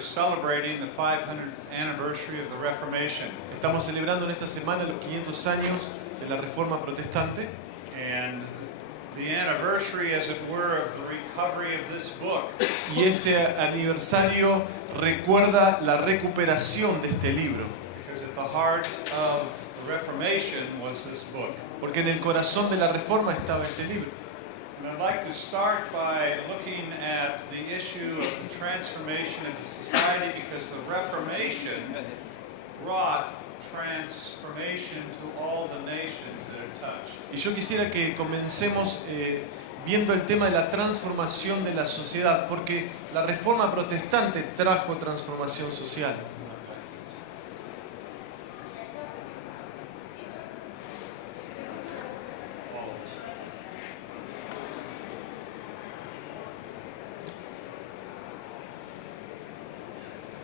we're celebrating the 500th anniversary of the Reformation. Estamos celebrando en esta semana los 500 años de la Reforma Protestante. And the anniversary, as it were, of the recovery of this book. Y este aniversario recuerda la recuperación de este libro. Because at the heart of the Reformation was this book. Porque en el corazón de la Reforma estaba este libro. And I'd like to start by looking at the issue of the transformation of the society, because the Reformation brought transformation to all the nations that it touched. Y yo quisiera que comencemos viendo el tema de la transformación de la sociedad, porque la Reforma Protestante trajo transformación social.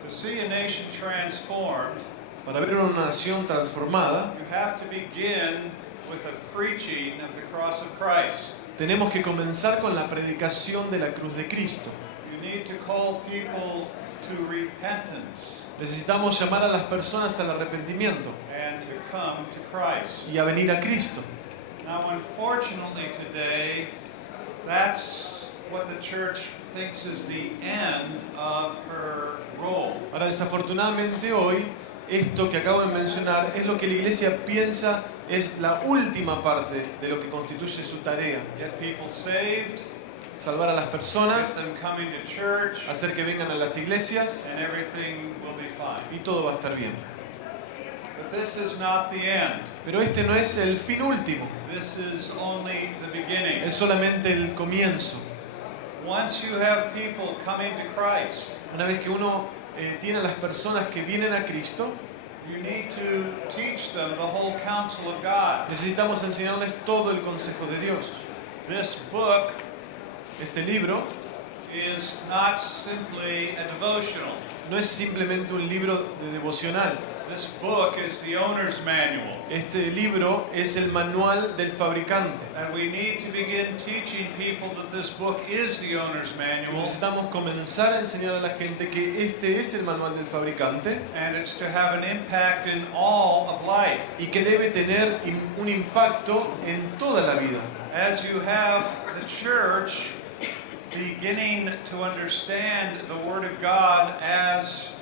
To see a nation transformed, Para ver una nación transformada, you have to begin with a preaching of the cross of Christ. tenemos que comenzar con la predicación de la cruz de Cristo. You need to call people to repentance Necesitamos llamar a las personas al arrepentimiento and to come to Christ. y a venir a Cristo. Now, unfortunately today, that's what the church thinks is the end of her role. Ahora, desafortunadamente hoy, esto que acabo de mencionar es lo que la Iglesia piensa es la última parte de lo que constituye su tarea. Get people saved, Salvar a las get personas, them coming to church, hacer que vengan a las iglesias and everything will be fine. y todo va a estar bien. But this is not the end. Pero este no es el fin último, This is only the beginning. es solamente el comienzo. Once you have people coming to Christ, Una vez que uno tiene a las personas que vienen a Cristo, you need to teach them the whole counsel of God. necesitamos enseñarles todo el consejo de Dios. This book Este libro is not simply a devotional. no es simplemente un libro de devocional. This book is the owner's manual. Este libro es el manual del fabricante. And we need to begin teaching people that this book is the owner's manual. Necesitamos comenzar a enseñar a la gente que este es el manual del fabricante And it's to have an impact in all of life. y que debe tener un impacto en toda la vida. As you have the church beginning to understand the Word of God as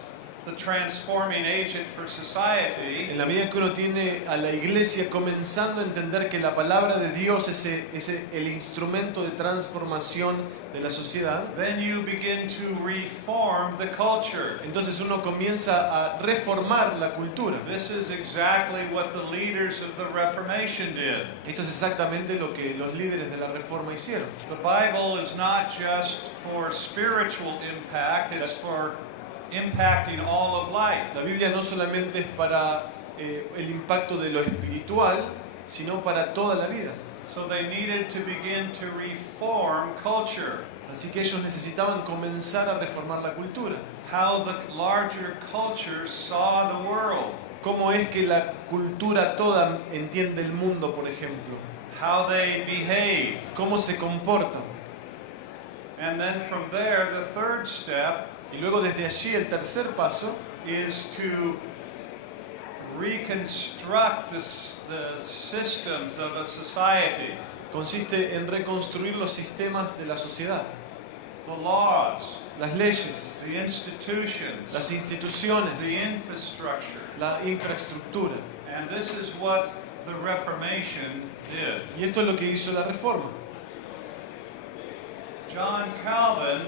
the transforming agent for society, En la medida que uno tiene a la iglesia comenzando a entender que la palabra de Dios es el instrumento de transformación de la sociedad, then you begin to reform the culture. entonces uno comienza a reformar la cultura. This is exactly what the leaders of the Reformation did. Esto es exactamente lo que los líderes de la Reforma hicieron. The Bible is not just for spiritual impact, it's for impacting all of life. La Biblia no solamente es para el impacto de lo espiritual, sino para toda la vida. So they needed to begin to reform culture. Así que ellos necesitaban comenzar a reformar la cultura. How the larger culture saw the world. ¿Cómo es que la cultura toda entiende el mundo, por ejemplo? How they behave. ¿Cómo se comportan? And then from there, the third step Y luego desde allí el tercer paso is to reconstruct the systems of a society. consiste en reconstruir los sistemas de la sociedad, The laws, las leyes, the institutions, las instituciones, the infrastructure. la infraestructura. And this is what the Reformation did. Y esto es lo que hizo la Reforma. John Calvin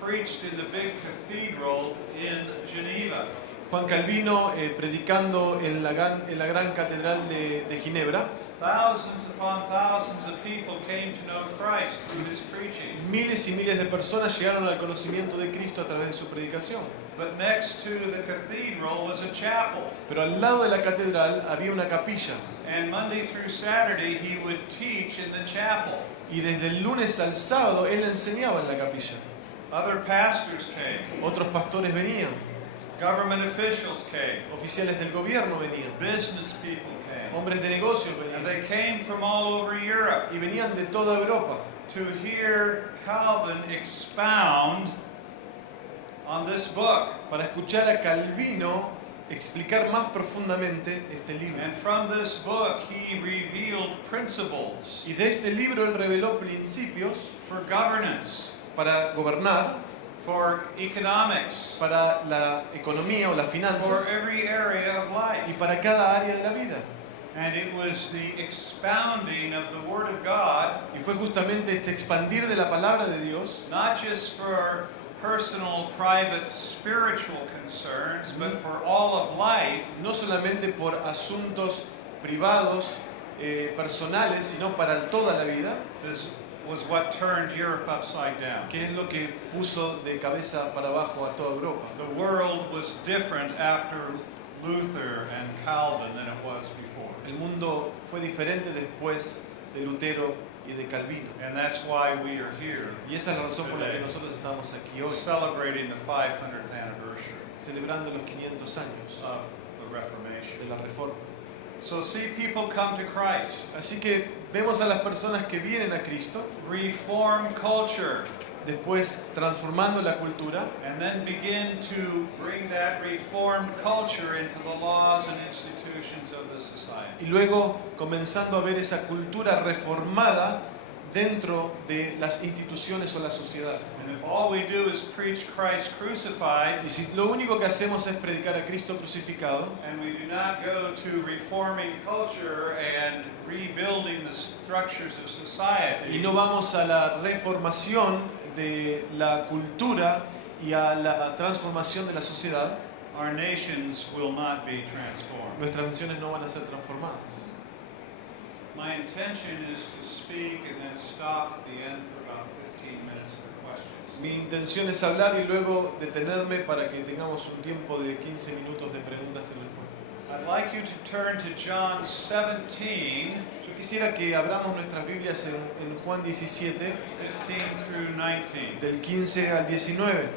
preached in the big cathedral in Geneva. Juan Calvino predicando en la gran catedral de Ginebra. Thousands upon thousands of people came to know Christ through his preaching. Miles y miles de personas llegaron al conocimiento de Cristo a través de su predicación. But next to the cathedral was a chapel. Pero al lado de la catedral había una capilla. And Monday through Saturday he would teach in the chapel. Y desde el lunes al sábado él enseñaba en la capilla. Other pastors came. Otros pastores venían. Government officials came. Oficiales del gobierno venían. Business people came. Hombres de negocios And venían. they came from all over Europe Y venían de toda Europa to hear Calvin expound on this book. para escuchar a Calvino explicar más profundamente este libro. And from this book, he revealed principles Y de este libro él reveló principios for governance, para gobernar, for economics, para la economía o las for finanzas every area of life. y para cada área de la vida. And it was the expounding of the Word of God, Y fue justamente este expandir de la palabra de Dios, not just for personal, private, spiritual concerns, but for all of life, no solamente por asuntos privados, personales, sino para toda la vida, this was what turned Europe upside down. que es lo que puso de cabeza para abajo a toda Europa. The world was different after Luther and Calvin than it was before. El mundo fue diferente después de Lutero y de Calvino. And that's why we are here, Y esa es la razón por la que nosotros estamos aquí hoy, celebrating the 500th anniversary celebrando los 500 años of the Reformation. de la Reforma. So see people come to Christ. Así que vemos a las personas que vienen a Cristo, Reform culture, después transformando la cultura, and then begin to bring that reformed culture into the laws and institutions of the society. y luego comenzando a ver esa cultura reformada dentro de las instituciones o la sociedad. And if all we do is preach Christ crucified, Y si lo único que hacemos es predicar a Cristo crucificado, and we do not go to reforming culture and rebuilding the structures of y society, no vamos a la reformación de la cultura y a la transformación de la sociedad, our nations will not be transformed. nuestras naciones no van a ser transformadas. My intention is to speak and then stop at the end for about 15 minutes for questions. Mi intención es hablar y luego detenerme para que tengamos un tiempo de 15 minutos de preguntas y respuestas. I'd like you to turn to John 17, Yo quisiera que abramos nuestras Biblias en Juan 17, 15 through 19. del 15 al 19.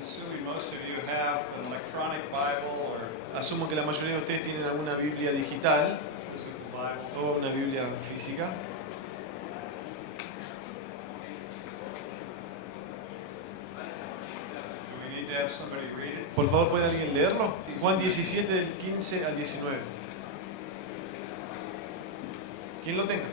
Assuming most of you have an electronic Bible or Asumo que la mayoría de ustedes tienen alguna Biblia digital physical Bible. o una Biblia física. Do we need to have somebody read it? Por favor, ¿puede alguien leerlo? Juan 17, del 15 al 19. ¿Quién lo tenga?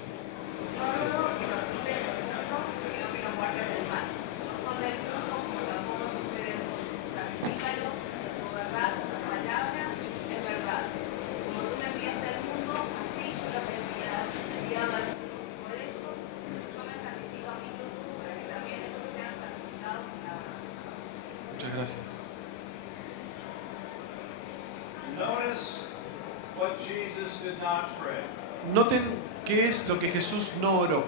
Muchas gracias. Notice what Jesus did not pray. Noten qué es lo que Jesús no oró.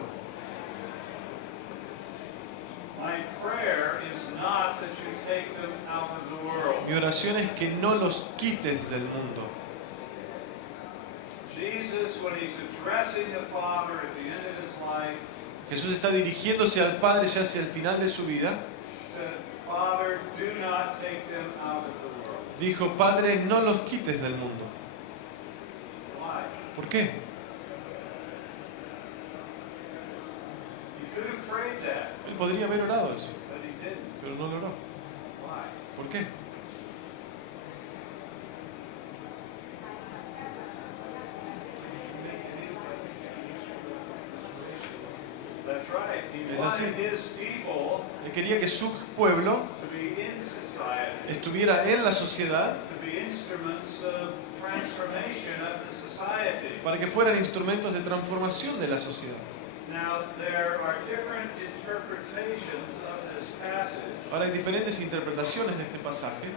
My prayer is not that you take them out of the world. Mi oración es que no los quites del mundo. Jesus, when he's addressing the Father at the end of his life, Jesús está dirigiéndose al Padre ya hacia el final de su vida. said, Father, do not take them out of the world. Dijo, Padre, no los quites del mundo. Why? ¿Por qué? He could have prayed that, Él podría haber orado eso, but he didn't. pero no lo oró. Why? ¿Por qué? That's right. He Es así. wanted his people Él quería que su pueblo to be in society, estuviera en la sociedad to be instruments of transformation of the society. para que fueran instrumentos de transformación de la sociedad. Now, there are different interpretations of this passage. Ahora hay diferentes interpretaciones de este pasaje.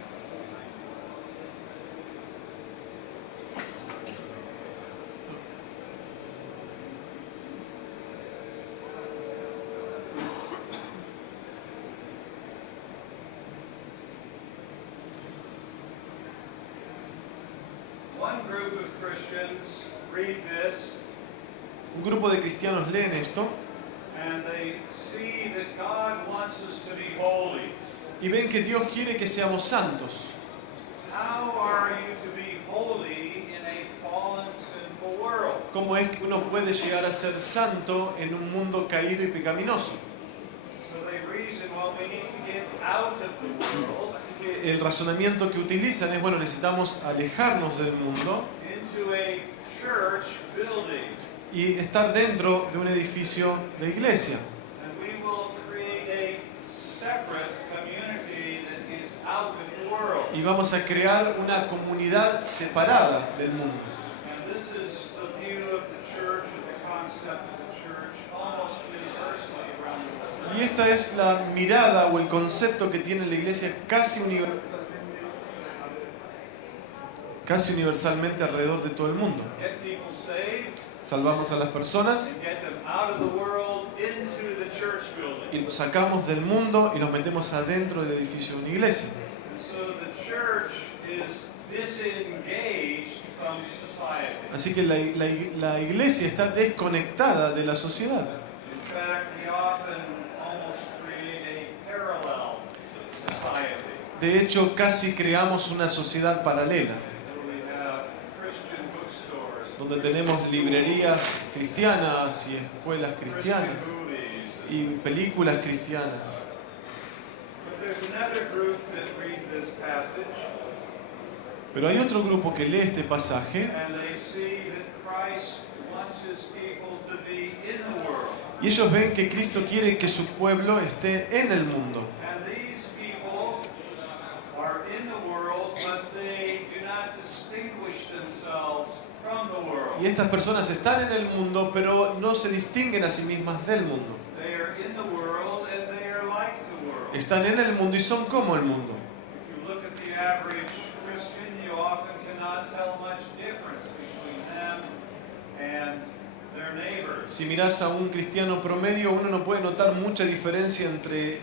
One group of Christians read this Un grupo de cristianos leen esto and they see that God wants us to be holy. y ven que Dios quiere que seamos santos. How are you to be holy in a fallen, sinful world? ¿Cómo es que uno puede llegar a ser santo en un mundo caído y pecaminoso? So they reason, well, we need to get out of the world el razonamiento que utilizan es, bueno, necesitamos alejarnos del mundo into a church building. y estar dentro de un edificio de iglesia. And we will create a separate community that is out in the world. Y vamos a crear una comunidad separada del mundo. And this is the view of the church and the concept of the church almost universally around the world. Y esta es la mirada o el concepto que tiene la iglesia casi universalmente alrededor de todo el mundo. Get people saved, Salvamos a las personas get them out of the world into the church building. y los sacamos del mundo y los metemos adentro del edificio de una iglesia. And so the church is disengaged from society. Así que la iglesia está desconectada de la sociedad. In fact, we often almost create a parallel to society. De hecho, casi creamos una sociedad paralela, Where we have Christian bookstores, donde tenemos librerías cristianas y escuelas Christian cristianas movies. y películas cristianas. But there's another group that read this passage Pero hay otro grupo que lee este pasaje and they see that Christ wants his people to be in the world. y ellos ven que Cristo quiere que su pueblo esté en el mundo. And these people are in the world, but they do not distinguish themselves from the world. Y estas personas están en el mundo, pero no se distinguen a sí mismas del mundo. They are in the world and they are like the world. Están en el mundo y son como el mundo. If you look at the average Christian, you often cannot tell much difference between them and their neighbors. Si mirás a un cristiano promedio, uno no puede notar mucha diferencia entre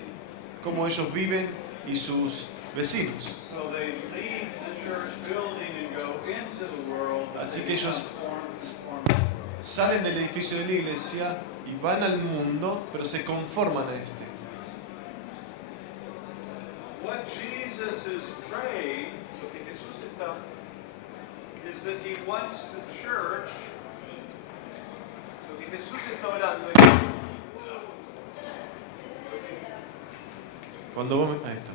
cómo ellos viven y sus vecinos. So they leave the church building and go into the world. but Así they que ellos become formed to the world. Salen del edificio de la iglesia y van al mundo, pero se conforman a este. What Jesus is praying, lo que Jesús está, is that he wants the church, lo que Jesús está orando es, Cuando vos ahí está.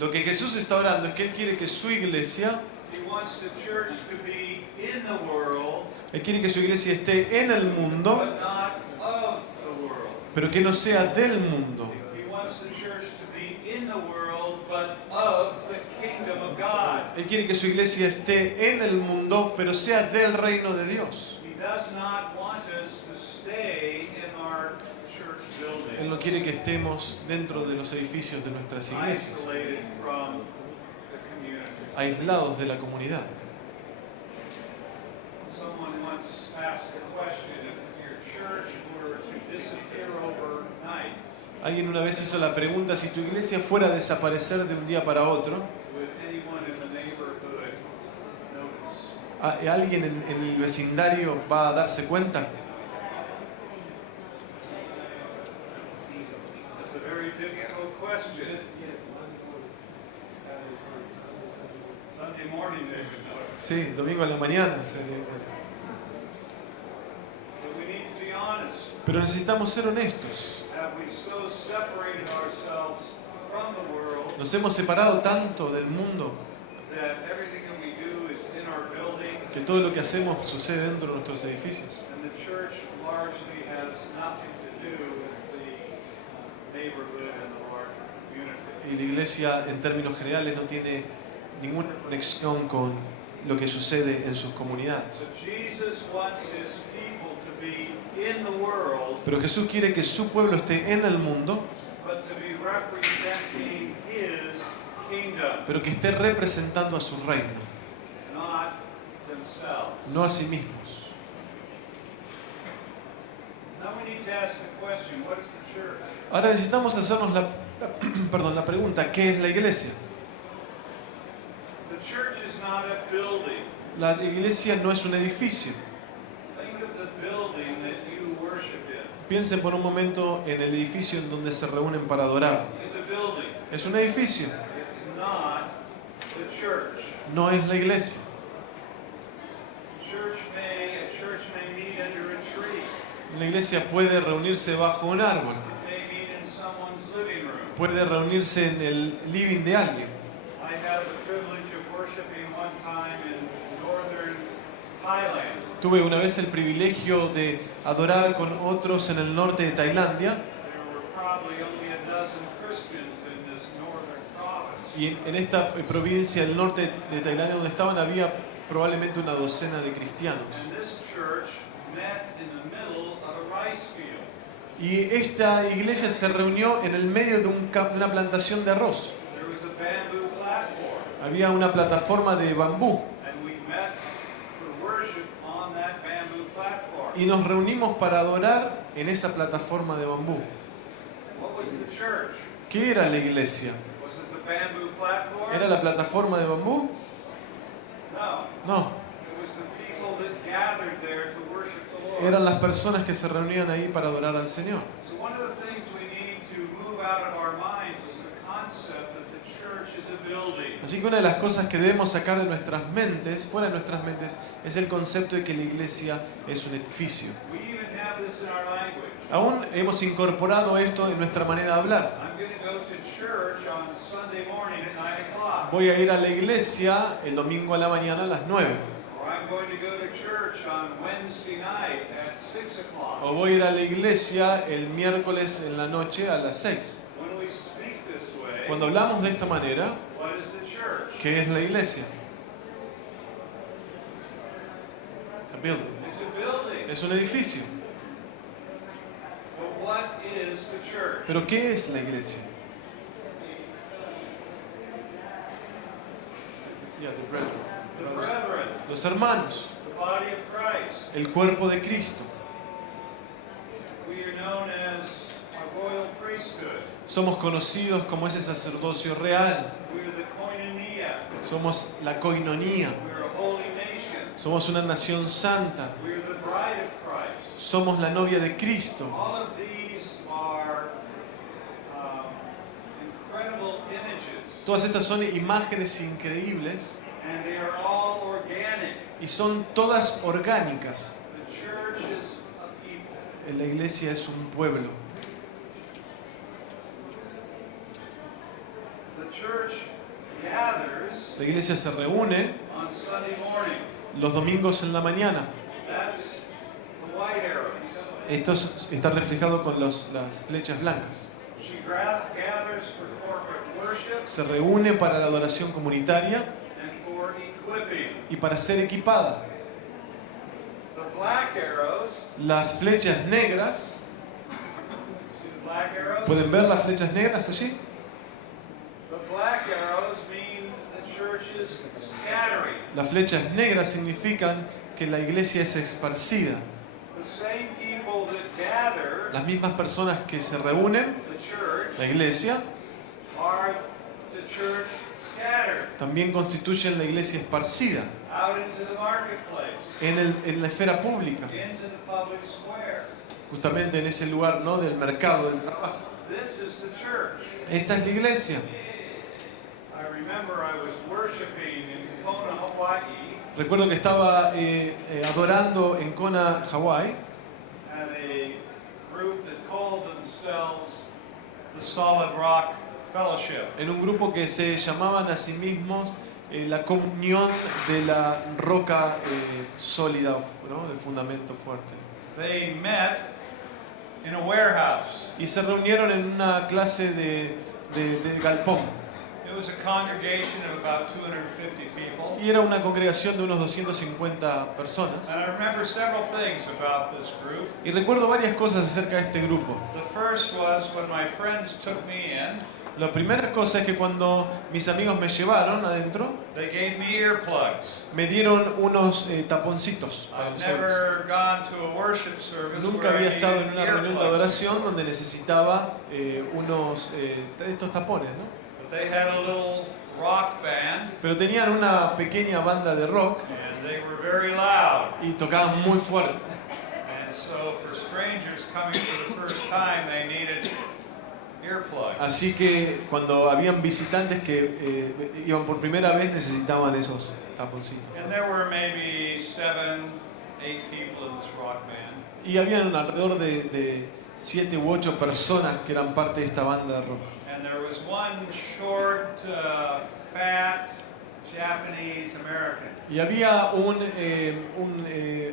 Lo que Jesús está orando es que Él quiere que su iglesia, he wants the church to be in the world, Él quiere que su iglesia esté en el mundo, but not of the world. pero que no sea del mundo. He wants the church to be in the world, but of the kingdom of God. Él quiere que su iglesia esté en el mundo, pero sea del reino de Dios. He does not want us to stay in our church building, Él no quiere que estemos dentro de los edificios de nuestras iglesias, isolated from the community. aislados de la comunidad. Someone once asked the question, if your church were to disappear overnight, Alguien una vez hizo la pregunta, si tu iglesia fuera a desaparecer de un día para otro, would anyone in the neighborhood notice? ¿alguien en el vecindario va a darse cuenta? That's a very difficult question. Sunday morning they would notice. Sí, domingo en la mañana se darían cuenta. But we need to be honest. Pero necesitamos ser honestos. Have we so separated ourselves from the world Nos hemos separado tanto del mundo that everything that we do is in our building que todo lo que hacemos sucede dentro de nuestros edificios. and the church largely has nothing to do with the neighborhood and the larger community? Y la iglesia en términos generales no tiene ninguna conexión con lo que sucede en sus comunidades. But Jesus wants his people to be in the world, Pero Jesús quiere que su pueblo esté en el mundo, but to be representing his kingdom, pero que esté representando a su reino, not themselves. no a sí mismos. Now we need to ask the question, what is the church? Ahora necesitamos hacernos la pregunta, ¿qué es la iglesia? The church is not a building. La iglesia no es un edificio. Think of the building that you worship in. Piensen por un momento en el edificio en donde se reúnen para adorar. It's a building. Es un edificio, It's not the church. no es la iglesia. A church may meet under a tree. La iglesia puede reunirse bajo un árbol, It may meet in someone's living room. puede reunirse en el living de alguien, Thailand. Tuve una vez el privilegio de adorar con otros en el norte de Tailandia. There were probably only a dozen Christians in this northern province. Y en esta provincia del norte de Tailandia donde estaban había probablemente una docena de cristianos. And this church met in the middle of a rice field. Y esta iglesia se reunió en el medio de de una plantación de arroz. There was a bamboo platform, Había una plataforma de bambú and we met for worship on that bamboo platform. y nos reunimos para adorar en esa plataforma de bambú. What was the church? ¿Qué era la iglesia? Was it the bamboo platform? ¿Era la plataforma de bambú? No. No, It was the people that gathered there to worship the Lord. eran las personas que se reunían ahí para adorar al Señor. So one of the things we need to move out of our minds is the concept that the church is a building. Así que una de las cosas que debemos sacar de nuestras mentes, fuera de nuestras mentes, es el concepto de que la iglesia es un edificio. We even have this in our language. Aún hemos incorporado esto en nuestra manera de hablar. I'm going to go to church on Sunday morning at 9 o'clock. Voy a ir a la iglesia el domingo a la mañana a las 9. Or I'm going to go to church on Wednesday night at 6 o'clock. O voy a ir a la iglesia el miércoles en la noche a las 6. When we speak this way, Cuando hablamos de esta manera, what is the church? ¿qué es la iglesia? A building. It's a building. Es un edificio. But what is the church? Pero ¿qué es la iglesia? Yeah, the brethren. The brethren, Los hermanos, the body of Christ. el cuerpo de Cristo. We are known as a royal priesthood. Somos conocidos como ese sacerdocio real. We are the koinonia. Somos la coinonía. We are a holy nation. Somos una nación santa. We are the bride of Christ. Somos la novia de Cristo. All of these are incredible images, Todas estas son imágenes increíbles and they are all organic. y son todas orgánicas. The church is a people. La iglesia es un pueblo. The church gathers La iglesia se reúne on Sunday morning. los domingos en la mañana. That's the white arrows. Esto está reflejado con las flechas blancas. She gathers for corporate worship Se reúne para la adoración comunitaria and for equipping. y para ser equipada. The black arrows, Las flechas negras, see the black arrows? ¿pueden ver las flechas negras allí? The black arrows mean the church is scattering. Las flechas negras significan que la iglesia es esparcida. The same people that gather Las mismas personas que se reúnen, the church la iglesia, are the church scattered también constituyen la iglesia esparcida out into the marketplace, en la esfera pública, into the public square. justamente en ese lugar, ¿no?, del mercado, del trabajo. This is the church. Esta es la iglesia. I remember I was worshiping in Kona, Hawaii, Recuerdo que estaba adorando en Kona, Hawái, at a group that called themselves the Solid Rock Fellowship. en un grupo que se llamaban a sí mismos la comunión de la roca sólida, ¿no?, del fundamento fuerte. They met in a warehouse. Y se reunieron en una clase de galpón. It was a congregation of about 250 people. Y era una congregación de unos 250 personas. And I remember several things about this group. Y recuerdo varias cosas acerca de este grupo. The first was when my friends took me in, La primera cosa es que cuando mis amigos me llevaron adentro, they gave me earplugs. me dieron unos taponcitos para I've los oídos. never gone to a worship service Nunca where I había estado en needed una reunión de earplugs. adoración donde necesitaba estos tapones, ¿no? But they had a little rock band, Pero tenían una pequeña banda de rock and they were very loud. y tocaban muy fuerte. And so for strangers coming for the first time, they needed earplugs. Así que cuando habían visitantes que iban por primera vez necesitaban esos taponcitos. And there were maybe 7, 8 people in this rock band. Y habían alrededor de 7 u 8 personas que eran parte de esta banda de rock. And there was one short, fat, Japanese American. Y había un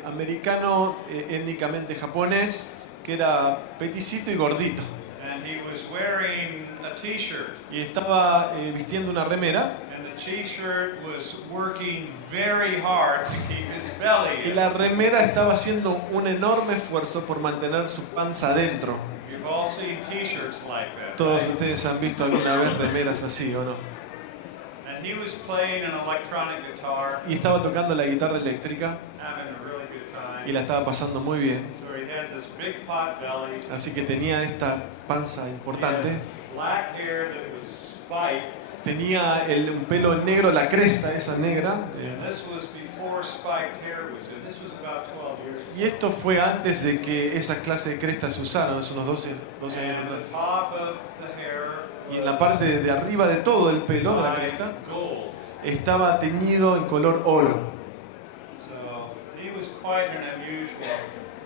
americano étnicamente japonés que era peticito y gordito. And he was wearing a t-shirt. Y estaba vistiendo una remera. And the t-shirt was working very hard to keep his belly Y in. la remera estaba haciendo un enorme esfuerzo por mantener su panza adentro. You've all seen t-shirts like that, Todos right? ustedes han visto alguna vez remeras así, ¿o no? And he was playing an electronic guitar, Y estaba tocando la guitarra eléctrica having a really good y time. la estaba pasando muy bien. So he had this big pot belly. Así que tenía esta panza He importante. had black hair that was spiked. Tenía un pelo negro, la cresta esa negra. And this was before spiked hair was in. This was about 12 years ago. Y esto fue antes de que esa clase de crestas se usaran, hace unos 12 años And atrás. the top of the hair Y en la parte de arriba de todo el pelo, de la was cresta, gold. estaba teñido en color oro. So he was quite an unusual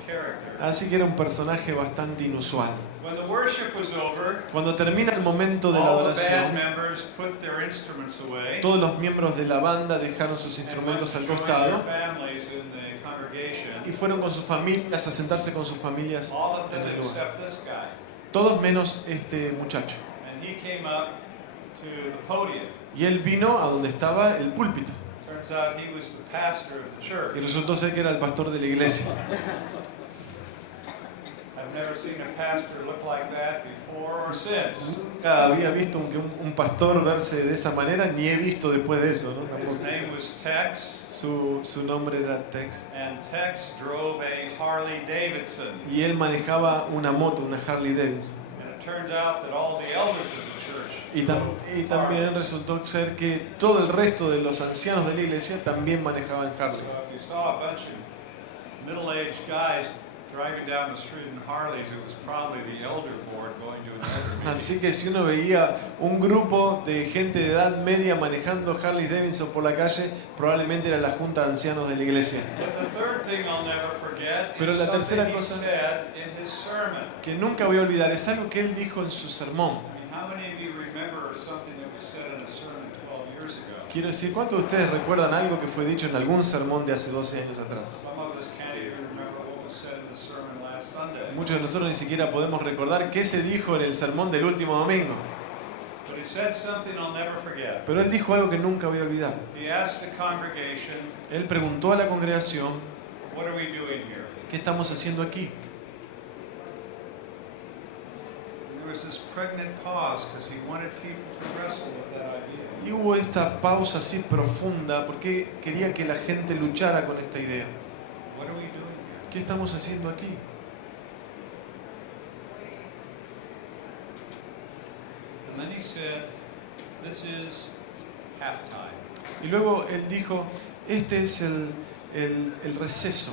character. Así que era un personaje bastante inusual. When the worship was over, Cuando termina el momento de la all the band adoración, members put their instruments away todos los miembros de la banda dejaron sus and went instrumentos to al join costado their families in the congregation. y fueron con sus familias a sentarse con sus familias All of en them el lugar. except this guy. Todos menos este muchacho. And he came up to the podium. Y él vino a donde estaba el púlpito. Turns out he was the pastor of the Y church. resultó ser que era el pastor de la iglesia. I've never seen a pastor look like that before or since. Nunca había visto un pastor verse de esa manera, ni he visto después de eso, ¿no? His Tampoco. name was Tex, Su nombre era Tex. and Tex drove a Harley Davidson. Y él manejaba una moto, una Harley Davidson. And it turned out that all the elders of the church Y drove también Harleys. resultó ser que todo el resto de los ancianos de la iglesia también manejaban So Harleys. if you saw a bunch of middle-aged guys driving down the street in Harleys, it was probably the elder board going to an elder meeting. Así que si uno veía un grupo de gente de edad media manejando Harley Davidson por la calle, probablemente era la junta de ancianos de la iglesia. But the third thing I'll never forget Pero is la tercera something he cosa- said in his sermon. Que nunca voy a olvidar, es algo que él dijo en su sermón. I mean, how many of you remember something that was said in a sermon 12 years ago? Quiero decir, ¿cuántos de ustedes recuerdan algo que fue dicho en algún sermón de hace 12 años atrás? Some of us can't even remember what was said in the sermon last Sunday. Muchos de nosotros ni siquiera podemos recordar qué se dijo en el sermón del último domingo. But he said something I'll never forget. Pero él dijo algo que nunca voy a olvidar. He asked the congregation, Él preguntó a la congregación, what are we doing here? ¿qué estamos haciendo aquí? And there was this pregnant pause because he wanted people to wrestle with that idea. Y hubo esta pausa así profunda porque quería que la gente luchara con esta idea. What are we doing here? ¿Qué estamos haciendo aquí? And then he said, this is halftime. Y luego él dijo, este es el receso.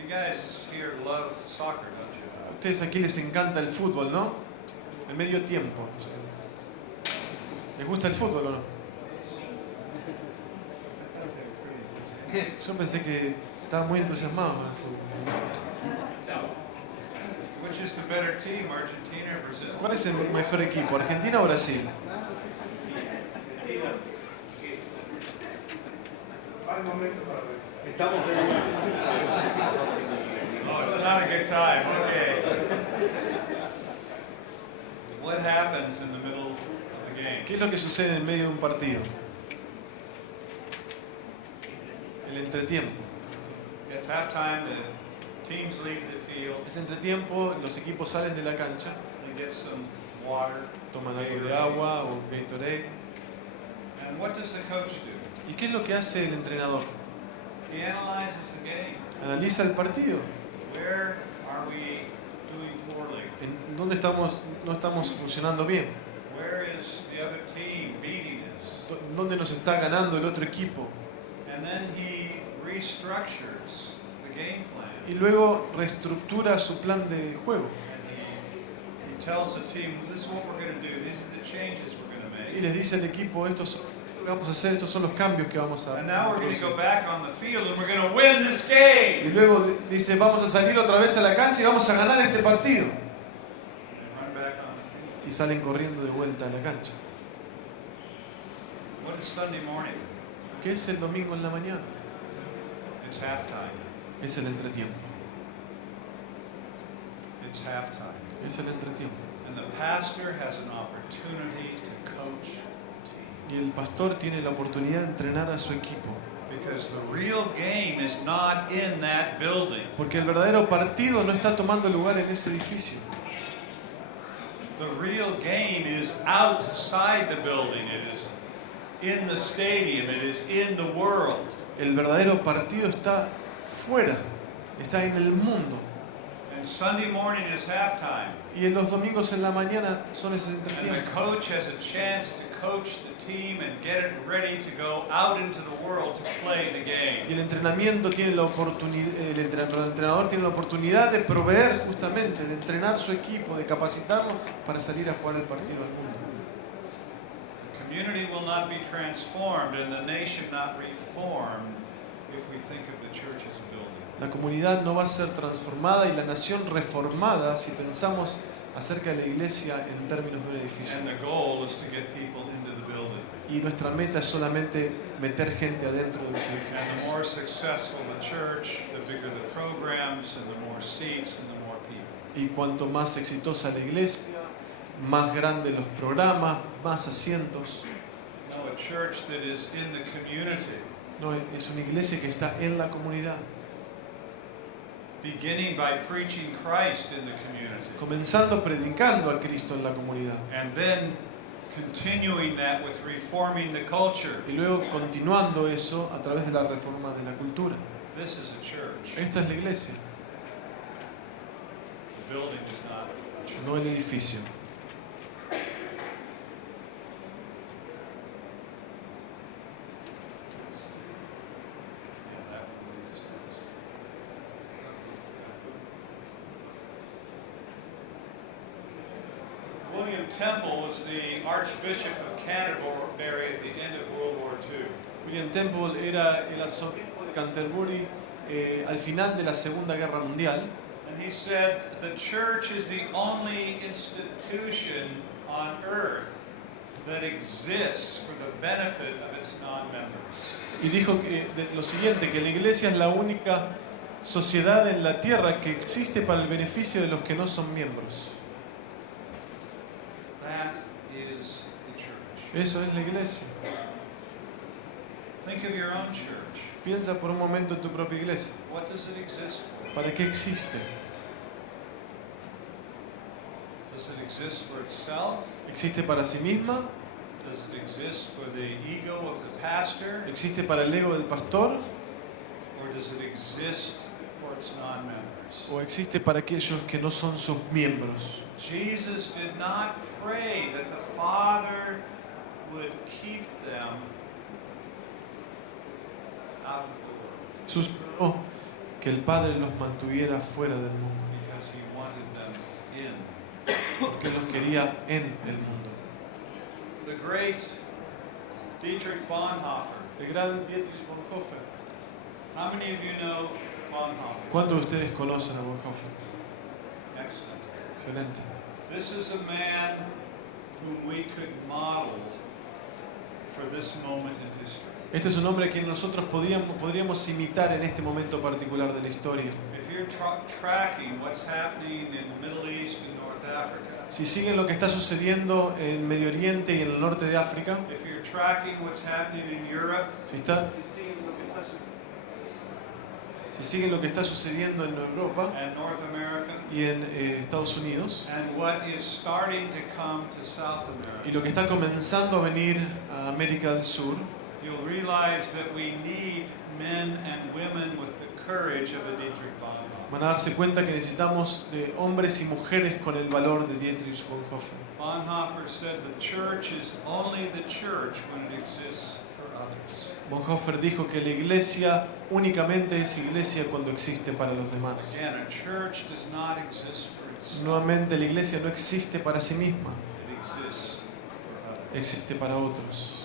You guys here love soccer, don't you? A ustedes aquí les encanta el fútbol, ¿no? El medio tiempo. ¿Les gusta el fútbol o no? Yo pensé que estaban muy entusiasmados con el fútbol. Which is the better team, Argentina or Brazil? ¿Cuál es el mejor equipo, Argentina o Brasil? Oh, it's not a good time. Okay. What happens in the middle of the game? ¿Qué es lo que sucede en medio de un partido? El entretiempo. It's halftime. The teams leave the field. Es entretiempo, los equipos salen de la cancha, They get some water. toman algo de agua o Gatorade. And what does the coach do? ¿Y qué es lo que hace el entrenador? He analyzes the game. Analiza el partido. Where are we doing poorly? ¿En dónde no estamos funcionando bien? Where is the other team beating us? ¿Dónde nos está ganando el otro equipo? And then he restructures the game plan. Y luego reestructura su plan de juego. And he tells the team, this is what we're going to do. These are the changes we're going to Y make. les dice al equipo, esto es lo que vamos a hacer, estos son los cambios que vamos a And now we're going to introducir. go back on the field and we're going to win this Y game. luego dice, vamos a salir otra vez a la cancha y vamos a ganar este partido. They run back on the field. Y salen corriendo de vuelta a la cancha. What is Sunday morning? ¿Qué es el domingo en la mañana? It's halftime. Es el entretiempo. It's halftime. Es el entretiempo. And the pastor has an opportunity to coach the team. Y el pastor tiene la oportunidad de entrenar a su equipo. Because the real game is not in that building. Porque el verdadero partido no está tomando lugar en ese edificio. The real game is outside the building. It is in the stadium. It is in the world. El verdadero partido está fuera, está en el mundo. And Sunday morning is halftime. Y en los domingos en la mañana son ese And the entretiempo. coach has a chance to coach the team and get it ready to go out into the world to play the game. Y el entrenamiento tiene la oportunidad, el entrenador tiene la oportunidad de proveer justamente, de entrenar su equipo, de capacitarlo para salir a jugar el partido al mundo. The community will not be transformed and the nation not reformed if we think of the church as a building. La comunidad no va a ser transformada y la nación reformada si pensamos acerca de la iglesia en términos de un edificio. And the goal is to get people into the building. Y nuestra meta es solamente meter gente adentro de los And edificios. the more successful the church, the bigger the programs and the more seats and the more people. Y cuanto más exitosa la iglesia, más grandes los programas, más asientos. No, a church that is in the community, No, es una iglesia que está en la comunidad, beginning by preaching Christ in the community, comenzando predicando a Cristo en la comunidad and then continuing that with reforming the culture. y luego continuando eso a través de la reforma de la cultura. This is a church. Esta es la iglesia, The building is not the church. no el edificio. Yeah, that one is nice. William Temple was the Archbishop of Canterbury at the end of World War II. William Temple era el arzobispo de Canterbury al final de la Segunda Guerra Mundial. And he said, the church is the only institution on earth that exists for the benefit of its non-members. Y dijo lo siguiente, que la iglesia es la única sociedad en la tierra que existe para el beneficio de los que no son miembros. That is the church. Eso es la iglesia. Think of your own church. Piensa por un momento en tu propia iglesia. What does it exist for? ¿Para qué existe? Does it exist for itself? ¿Existe para sí misma? Does it exist for the ego of the pastor? ¿Existe para el ego del pastor? Or does it exist for its non-members? ¿O existe para aquellos que no son sus miembros? Jesus did not pray that the Father would keep them out of the world Susurró que el Padre los mantuviera fuera del mundo, because he wanted them in. porque los quería en el mundo. The great Dietrich Bonhoeffer. El gran Dietrich Bonhoeffer. How many of you know Bonhoeffer? ¿Cuántos de ustedes conocen a Bonhoeffer? Excellent. Excelente. This is a man whom we could model for this moment in history. Este es un hombre a quien nosotros podríamos imitar en este momento particular de la historia. If you're tracking what's happening in the Middle East and North Africa, Si siguen lo que está sucediendo en Medio Oriente y en el norte de África, if you're tracking what's happening in Europe, si siguen lo que está sucediendo en Europa and North America, y en Estados Unidos, and what is starting to come to South y America, lo que está comenzando a venir a América del Sur, you'll realize that we need men and women with the courage of a Dietrich Bonhoeffer. van a darse cuenta que necesitamos de hombres y mujeres con el valor de Dietrich Bonhoeffer. Bonhoeffer said the church is only the church when it exists for others. Bonhoeffer dijo que la iglesia únicamente es iglesia cuando existe para los demás. Again, a church does not exist for itself. Nuevamente, la iglesia no existe para sí misma, It exists for others. existe para otros.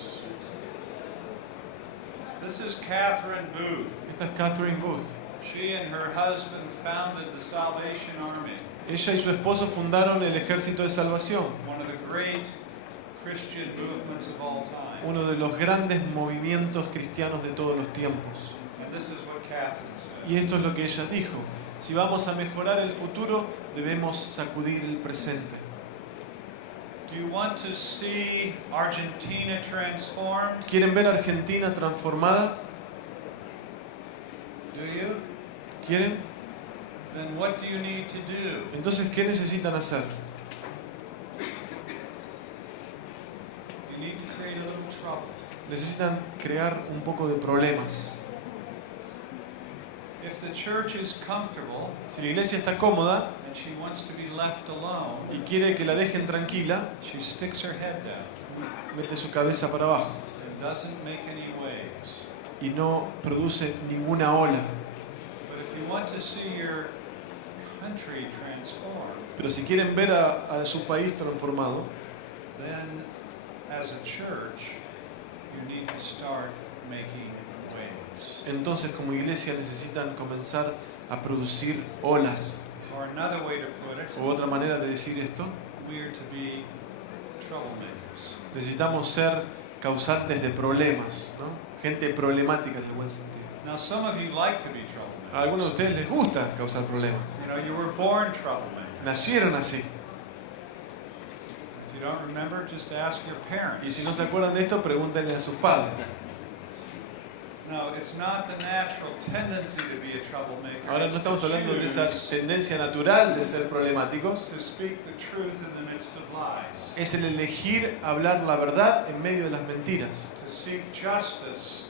This is Catherine Booth. Esta es Catherine Booth. She and her husband founded the Salvation Army, Ella y su esposo fundaron el Ejército de Salvación, one of the great Christian movements of all time. uno de los grandes movimientos cristianos de todos los tiempos. And this is what Catherine said. Y esto es lo que ella dijo. Si vamos a mejorar el futuro, debemos sacudir el presente. Do you want to see Argentina transformed? ¿Quieren ver a Argentina transformada? Do you? ¿Quieren? Then what do you need to do? Entonces, ¿qué necesitan hacer? You need to create a little trouble. Necesitan crear un poco de problemas. If the church is comfortable Si la iglesia está cómoda and she wants to be left alone, y quiere que la dejen tranquila, she sticks her head down mete su cabeza para abajo and doesn't make any waves. y no produce ninguna ola. But if you want to see your country transformed, Pero si quieren ver a su país transformado, then as a church, you need to start making waves. entonces como iglesia necesitan comenzar a producir olas. Or another way to put it, O otra manera de decir esto, we are to be troublemakers. necesitamos ser causantes de problemas, ¿no? Gente problemática en el buen sentido. Now, some of you like to be troublemakers. A algunos de ustedes les gusta causar problemas. You know, you were born troublemakers. Nacieron así. If you don't remember, just ask your parents. Y si no se acuerdan de esto, pregúntenle a sus padres. No, it's not the natural tendency to be a troublemaker. Ahora no estamos hablando de esa tendencia natural de ser problemáticos. To speak the truth in the midst of lies. Es el elegir hablar la verdad en medio de las mentiras. To seek justice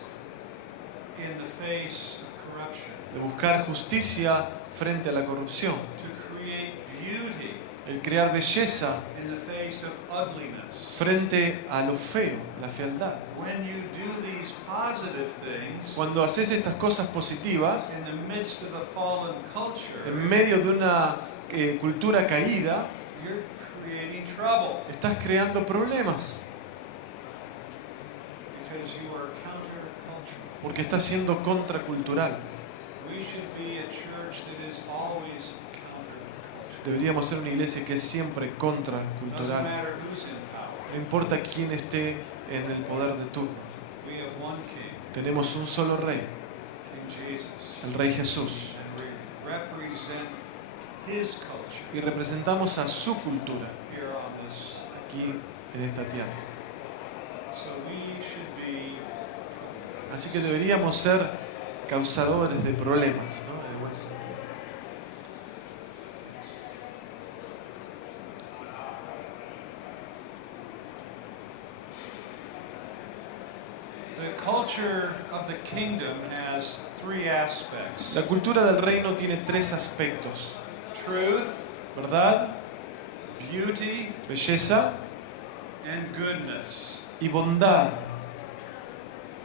in the face of corruption. De buscar justicia frente a la corrupción. To create beauty El crear belleza in the face of ugliness. frente a lo feo, la fealdad. When you do these positive things Cuando haces estas cosas positivas, in the midst of a fallen culture, en medio de una cultura caída, you're creating trouble estás creando problemas. because you are countercultural. Porque estás siendo contracultural. We should be a church that is always countercultural. Deberíamos ser una iglesia que es siempre Doesn't contracultural. matter who's in power. No importa quién esté en el poder de turno. We have one king, Tenemos un solo rey, King Jesus, el Rey Jesús. and we represent his culture Y representamos a su cultura here on this. aquí en esta tierra. So we should be troublemakers. Así que deberíamos ser causadores de problemas, ¿no? En el buen sentido. The culture of the kingdom has three aspects: La cultura del reino tiene tres aspectos: truth, verdad, beauty, belleza and goodness. y bondad.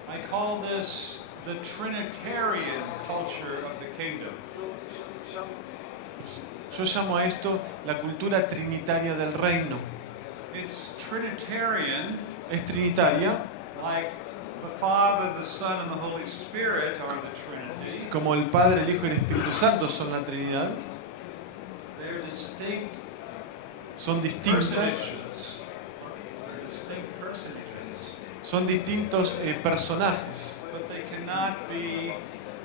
I call this the Trinitarian culture of the kingdom. Yo llamo a esto la cultura trinitaria del reino. It's Trinitarian, Es trinitaria, like the Father, the Son, and the Holy Spirit are the Trinity. como el Padre, el Hijo y el Espíritu Santo son la Trinidad. They're distinct Son distintas, personages. They're distinct personages, son distintos personajes, but they cannot be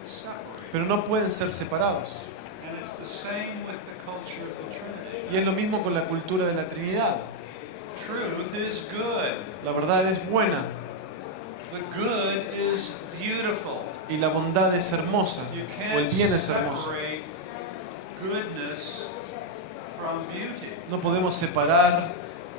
separated. pero no pueden ser separados. And it's the same with the culture of the Trinity. Y es lo mismo con la cultura de la Trinidad. Truth is good. La verdad es buena The good is beautiful. y la bondad es hermosa, You o el can't bien es hermoso. separate goodness from beauty. No podemos separar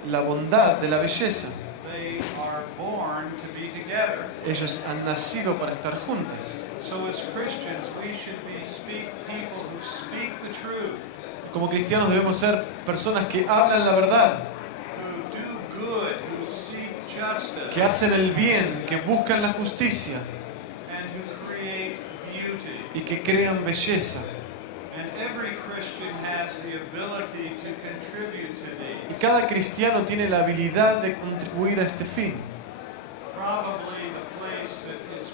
la bondad de la belleza. They are born to be together. Ellas han nacido para estar juntas. So as Christians, we should be people who speak the truth, Como cristianos debemos ser personas que hablan la verdad, who do good, who seek justice, que hacen el bien, que buscan la justicia and who create beauty. y que crean belleza. And every Christian has the ability to contribute to Y these. cada cristiano tiene la habilidad de contribuir a este fin. Probably the place that is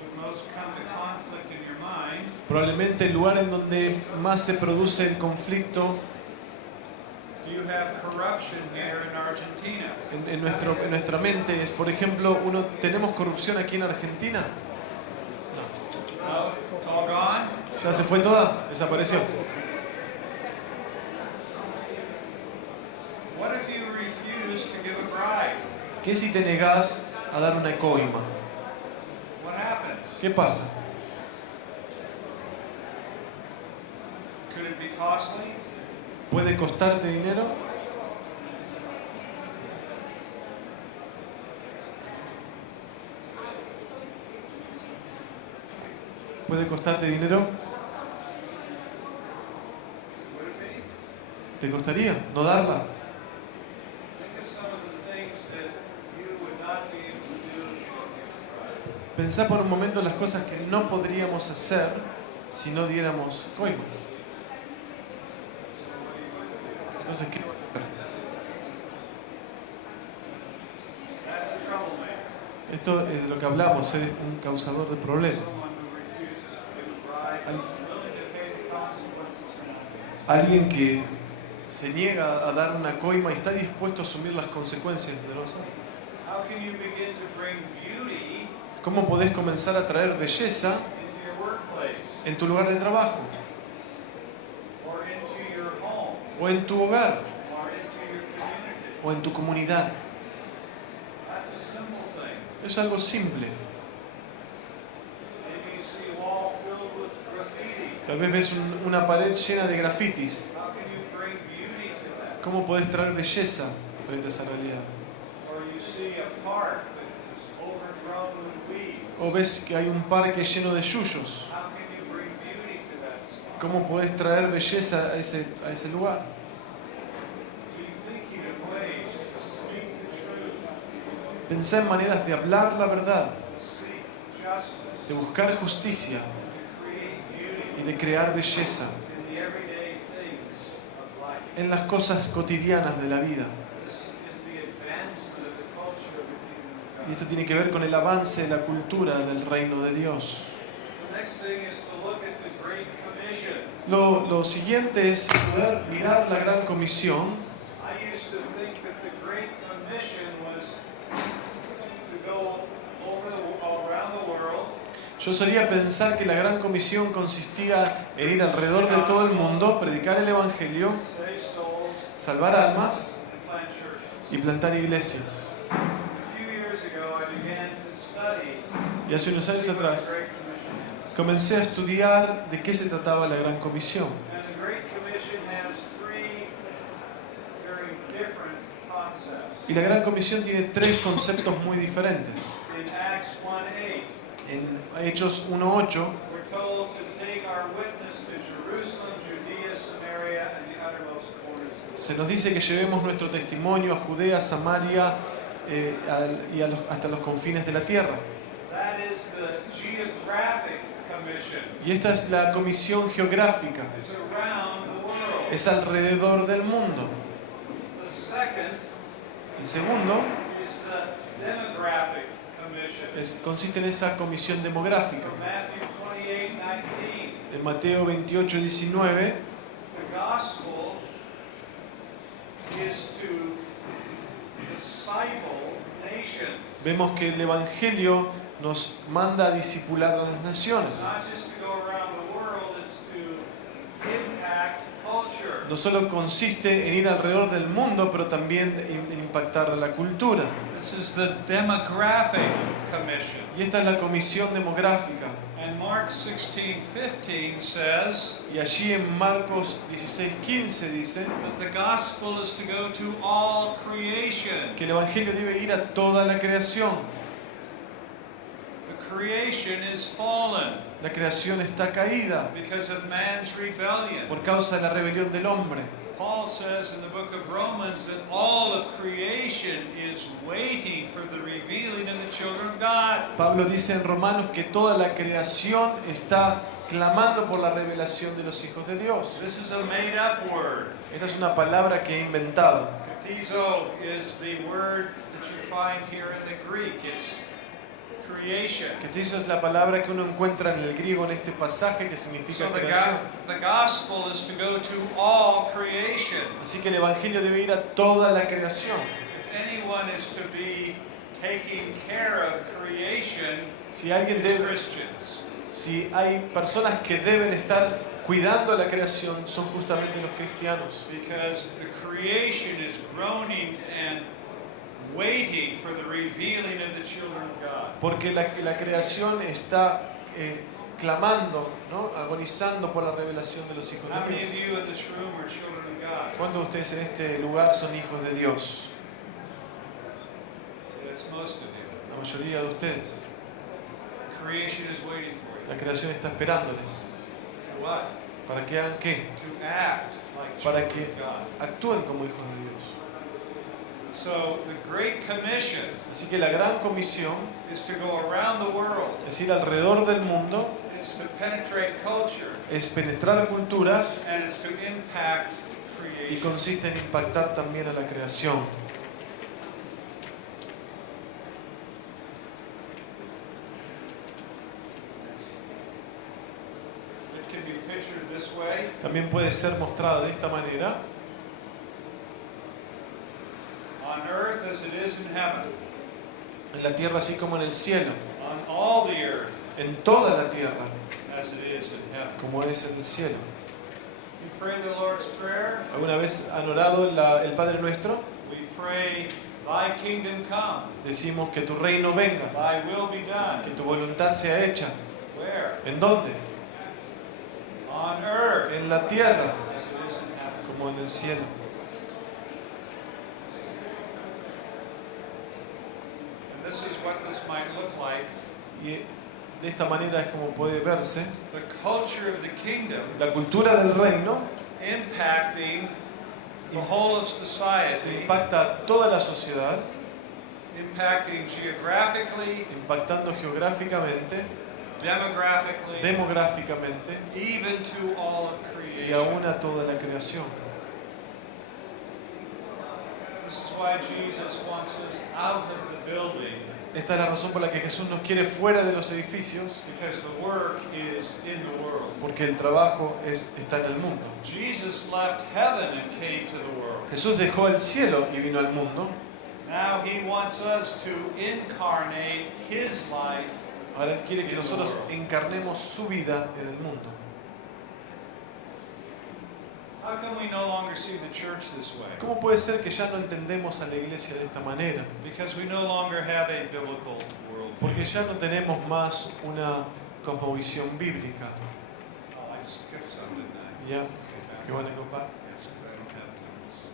would most come to conflict in your mind Probablemente el lugar en donde más se produce el conflicto Do you have corruption here in Argentina? En nuestra mente es, por ejemplo, ¿tenemos corrupción aquí en Argentina? No. No? It's all gone? ¿Ya se fue toda? ¿Desapareció? What if you refuse to give a bribe? ¿Qué si te negás a dar una coima? What happens? ¿Qué pasa? Could it be costly? ¿Puede costarte dinero? ¿Puede costarte dinero? Would it be? ¿Te costaría no darla? Think of some of the things that you would not be able to do if you didn't give a bribe. Pensá por un momento en las cosas que no podríamos hacer si no diéramos coimas. Entonces, ¿qué? That's a troublemaker. Esto es de lo que hablamos, es un causador de problemas. Someone who refuses to give a bribe, willing to pay the consequences for not doing so. Alguien que se niega a dar una coima y está dispuesto a asumir las consecuencias de no hacerlo. How can you begin to bring beauty ¿Cómo podés comenzar a traer belleza into your workplace en tu lugar de trabajo, or into your home o en tu hogar, or into your community? o en tu comunidad? That's a simple thing. Es algo simple. Maybe you see a wall filled with graffiti. Tal vez ves una pared llena de grafitis. How can you bring beauty to that? ¿Cómo podés traer belleza frente a esa realidad? Or you see a park that is overgrown with weeds. O ves que hay un parque lleno de yuyos. How can you bring beauty to that spot? ¿Cómo podés traer belleza a ese lugar? Be thinking of ways to speak the truth, Pensá en maneras de hablar la verdad, to seek justice, de buscar justicia to create beauty y de crear belleza in the everyday things of life. en las cosas cotidianas de la vida. This is the advancement of the culture of the kingdom of Y God. esto tiene que ver con el avance de la cultura del reino de Dios. The next thing is to look at the Great Commission. Lo siguiente es poder mirar la gran comisión. I used to think that the Great Commission was to go around the world, Yo solía pensar que la gran comisión consistía en ir alrededor de todo el mundo, predicar el evangelio, save souls, salvar almas and plant churches. y plantar iglesias. A few years ago, I began to study Y hace unos años what the atrás Great Commission is. comencé a estudiar de qué se trataba la gran comisión. And the Great Commission has three very different concepts. Y la gran comisión tiene tres conceptos muy diferentes. In Acts 1:8, En Hechos 1:8 we're told to take our witness to Jerusalem, Judea, Samaria, and the uttermost corners of the earth. se nos dice que llevemos nuestro testimonio a Judea, Samaria y hasta los confines de la tierra. That is the geographic commission. Y esta es la comisión geográfica. It's around the world. Es alrededor del mundo. The second El segundo is the demographic commission. consiste en esa comisión demográfica. From Matthew 28:19. En Mateo 28:19 The gospel is to disciple nations. vemos que el Evangelio nos manda a discipular a las naciones. Not just to go around the world, it's to impact culture. No solo consiste en ir alrededor del mundo, pero también en impactar a la cultura. This is the demographic commission. Y esta es la comisión demográfica. And Mark 16:15 says Y allí en Marcos 16:15 dice that the gospel is to go to all creation. que el Evangelio debe ir a toda la creación. The creation is fallen La creación está caída because of man's rebellion. por causa de la rebelión del hombre. Paul says in the book of Romans that all of creation is waiting for the revealing of the children of God. Pablo dice en Romanos que toda la creación está clamando por la revelación de los hijos de Dios. This is a made-up word. Esta es una palabra que he inventado. Katizo is the word that you find here in the Greek. It's creation. Cretizo es la palabra que uno encuentra en el griego en este pasaje que So significa creación. the gospel is to go to all creation. Así que el evangelio debe ir a toda la creación. If anyone is to be taking care of creation, Si alguien it's debe, Christians. si hay personas que deben estar cuidando la creación, son justamente los cristianos. Because the creation is groaning and waiting for the revealing of the children of God. Porque la creación está clamando, ¿no? Agonizando por la revelación de los hijos How de many of Dios. you in this room are children of God? ¿Cuántos de ustedes en este lugar son hijos de Dios? That's most of you. La mayoría de ustedes. Creation is waiting for you. La creación está esperándoles. To what? ¿Para que hagan qué? To act like Para children que of God. actúen como hijos de Dios. So the Great Commission Así que la gran comisión is to go around the world. es ir alrededor del mundo, It's to penetrate culture, es penetrar culturas and it's to impact y creation. consiste en impactar también a la creación. It can be pictured this way. También puede ser mostrada de esta manera, On earth as it is in heaven. en la tierra así como en el cielo, On all the earth en toda la tierra as it is in heaven. como es en el cielo. We pray the Lord's Prayer. ¿Alguna vez han orado el Padre Nuestro? We pray, Thy kingdom come, Decimos que tu reino venga, Thy will be que done. tu voluntad sea hecha. Where? ¿En dónde? On earth En la tierra as it is in heaven. como en el cielo. And this is what this might look like. Y de esta manera es como puede verse The culture of the kingdom la cultura del reino impacting the whole of society, impacta a toda la sociedad, impacting geographically, impactando geográficamente, demographically, demográficamente even to all of y aún creation. a toda la creación. This is why Jesus wants us out of the building, Esta es la razón por la que Jesús nos quiere fuera de los edificios, because the work is in the world. porque el trabajo está en el mundo. Jesus left heaven and came to the world. Jesús dejó el cielo y vino al mundo. Now he wants us to incarnate his life. Ahora Él quiere que nosotros encarnemos su vida en el mundo. How come we no longer see the church this way? ¿Cómo puede ser que ya no entendemos a la iglesia de esta manera? Because we no longer have a biblical world. Porque ya no tenemos más una cosmovisión bíblica. Oh, I skipped some, didn't I? ¿Ya? Okay, back You wanna go back? Yes, because I don't have this.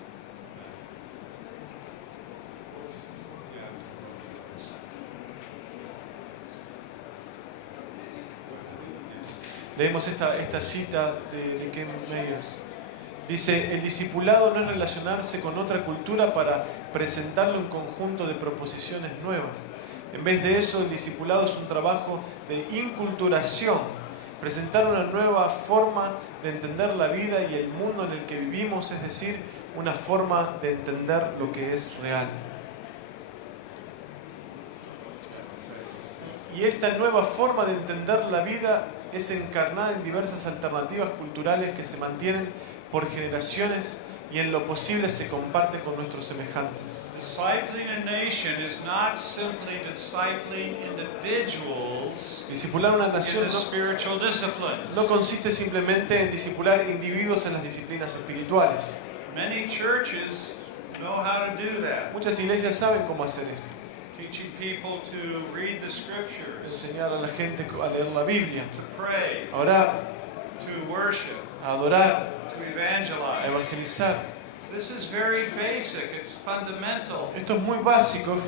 Leemos esta cita de Ken Myers. Dice, el discipulado no es relacionarse con otra cultura para presentarle un conjunto de proposiciones nuevas. En vez de eso, el discipulado es un trabajo de inculturación, presentar una nueva forma de entender la vida y el mundo en el que vivimos, es decir, una forma de entender lo que es real. Y esta nueva forma de entender la vida es encarnada en diversas alternativas culturales que se mantienen por generaciones y en lo posible se comparte con nuestros semejantes. Discipling a nation is not simply discipling individuals Discipular una in nación the spiritual disciplines. no consiste simplemente en discipular individuos en las disciplinas espirituales. Many churches know how to do that. Muchas iglesias saben cómo hacer esto. Teaching people to read the scriptures, Enseñar a la gente a leer la Biblia, to pray, a orar, to worship, a adorar, to a evangelize. evangelizar. This is very basic, it's fundamental. Esto es muy básico, es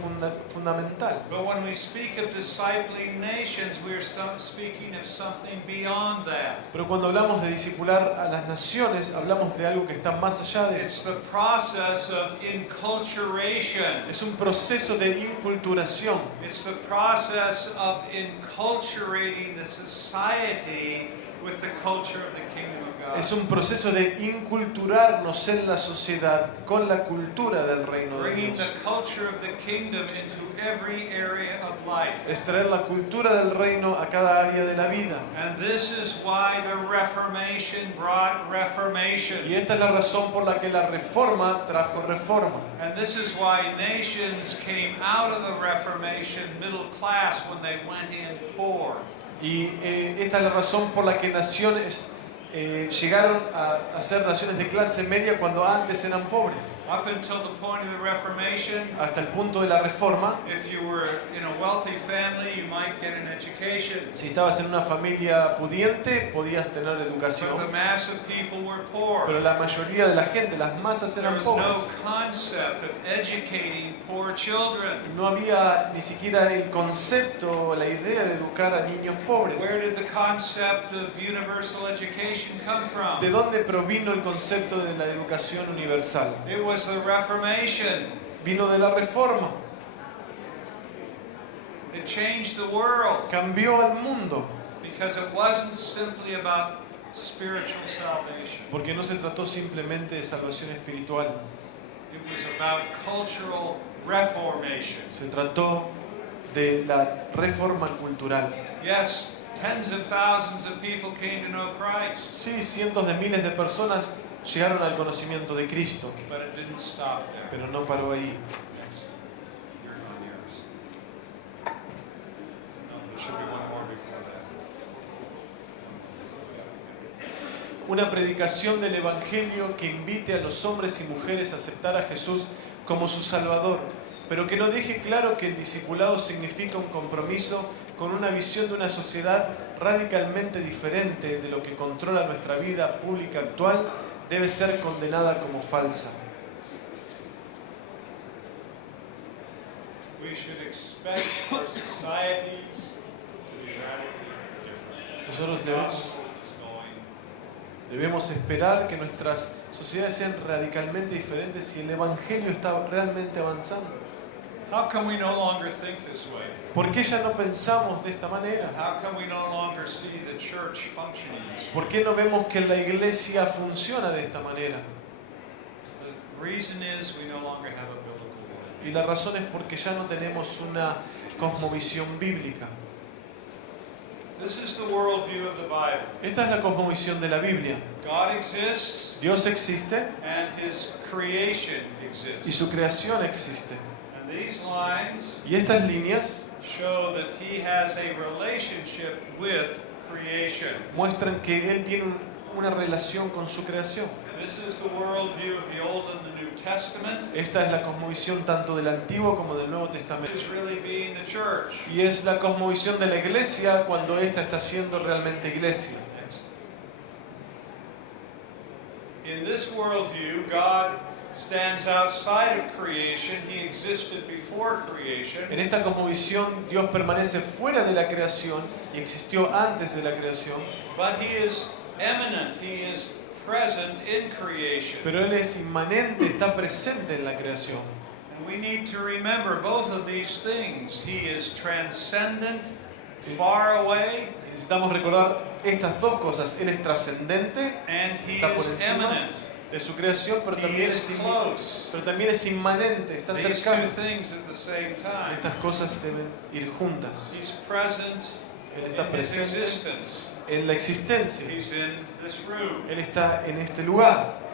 fundamental. But when we speak of discipling nations, we're speaking of something beyond that. Pero cuando hablamos de discipular a las naciones, hablamos de algo que está más allá de It's eso. the process of inculturation. Es un proceso de inculturación. It's the process of enculturating the society with the culture of the kingdom of God. God. Es un proceso de inculturarnos en la sociedad con la cultura del reino de Bringing Dios. the culture of the kingdom into every area of life. Es traer la cultura del reino a cada área de la vida. And this is why the Reformation brought reformation. Y esta es la razón por la que la reforma trajo reforma. And this is why nations came out of the Reformation middle class when they went in poor. Y esta es la razón por la que naciones llegaron a ser naciones de clase media cuando antes eran pobres. Up until the point of the Reformation, Hasta el punto de la reforma, if you were in a wealthy family, you might get an education. si estabas en una familia pudiente, podías tener But educación. the mass of people were poor. Pero la mayoría de la gente, las masas There eran was no pobres. concept of educating poor children. No había ni siquiera el concepto, la idea de educar a niños pobres. Where did the concept of universal education come from? ¿De dónde provino el concepto de la educación universal? It was the Reformation. Vino de la reforma. It changed the world Cambió al mundo. because it wasn't simply about spiritual salvation. Porque no se trató simplemente de salvación espiritual. It was about cultural reformation. Se trató de la reforma cultural. Yes, tens of thousands of people came to know Christ, Sí, cientos de miles de personas llegaron al conocimiento de Cristo, but it didn't stop there. pero no paró ahí. Next. You're on yours. No, there should be one more before that. Una predicación del Evangelio que invite a los hombres y mujeres a aceptar a Jesús como su Salvador, pero que no deje claro que el discipulado significa un compromiso con una visión de una sociedad radicalmente diferente de lo que controla nuestra vida pública actual, debe ser condenada como falsa. We should expect our societies to be radically different. Nosotros The gospel is going. debemos esperar que nuestras sociedades sean radicalmente diferentes si el Evangelio está realmente avanzando. How come we no longer think this way? ¿Por qué ya no pensamos de esta manera? How come we no longer see the church functioning this way? ¿Por qué no vemos que la iglesia funciona de esta manera? The reason is we no longer have a biblical world. Y la razón es porque ya no tenemos una cosmovisión bíblica. This is the worldview of the Bible. Esta es la cosmovisión de la Biblia. God exists Dios existe and His creation y exists. su creación existe. And these lines Y estas líneas show that He has a relationship with creation. muestran que Él tiene una relación con su creación. This is the worldview of the Old and the New Testament. Esta es la cosmovisión tanto del Antiguo como del Nuevo It Testamento. is really being the church. Y es la cosmovisión de la iglesia cuando ésta está siendo realmente iglesia. Next. In this worldview, God stands outside of creation. He existed before creation. En esta cosmovisión Dios permanece fuera de la creación y existió antes de la creación, But He is eminent. He is present in creation. pero Él es inmanente, está presente en la creación. And we need to remember both of these things. He is transcendent, far away, Necesitamos recordar estas dos cosas. Él es trascendente, and He está por is encima eminent. de su creación, pero He también is es, close. pero también es inmanente, está These two cercano. things at the same time. Estas cosas deben ir juntas. He's present Él está in His presente existence. en la existencia. He's in this room. Él está en este lugar.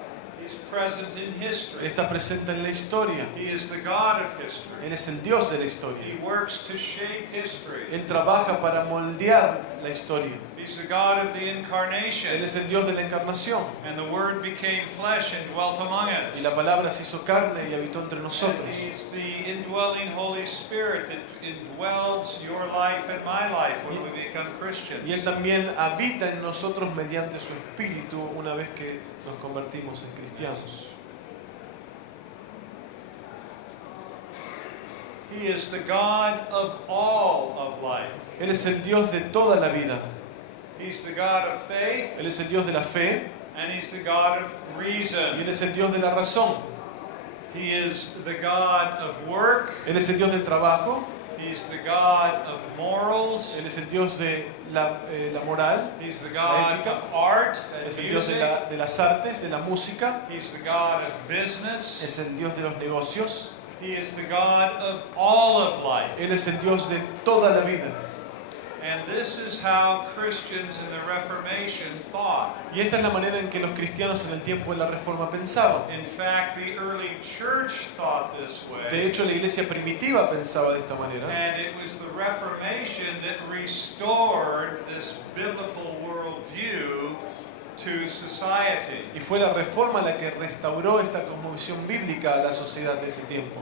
He's present in Él history. está presente en la historia. He is the God of history. Él es el Dios de la He historia. works to shape history. Él trabaja para moldear la historia. He's the God of the Él incarnation. es el Dios de la encarnación. And the Word became flesh and dwelt among us. Y la palabra se hizo carne y habitó entre And nosotros. He's the indwelling Holy Spirit that indwells your life and my life when we become Christians. Y Él también habita en nosotros mediante su espíritu una vez que nos convertimos en cristianos. He is the God of all of life. Él es el Dios de toda la vida. He's the God of faith, Él es el Dios de la fe and He's the God of y reason. Él es el Dios de la razón. He is the God of work. Él es el Dios del trabajo. He's the God of morals. Él es el Dios de la moral, He's the la God ética. of art and Es el Dios music. de las artes, de la música. He's the God of business. Es el Dios de los negocios. He is the God of all of life. Él es el Dios de toda la vida. And this is how Christians in the Reformation thought. Y esta es la manera en que los cristianos en el tiempo de la Reforma pensaban. In fact, the early church thought this De way. hecho, la iglesia primitiva pensaba de esta manera. And it was the Reformation that restored this biblical worldview to society. Y fue la Reforma la que restauró esta cosmovisión bíblica a la sociedad de ese tiempo.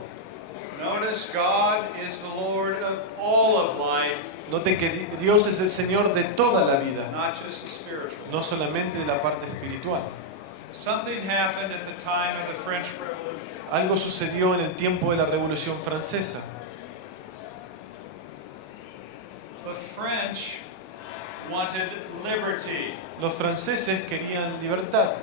Notice God is the Lord of all of life, Noten que Dios es el Señor de toda la vida, not just the spiritual. no solamente de la parte espiritual. Something happened at the time of the French Revolution. Algo sucedió en el tiempo de la Revolución Francesa. The French wanted liberty, Los franceses querían libertad,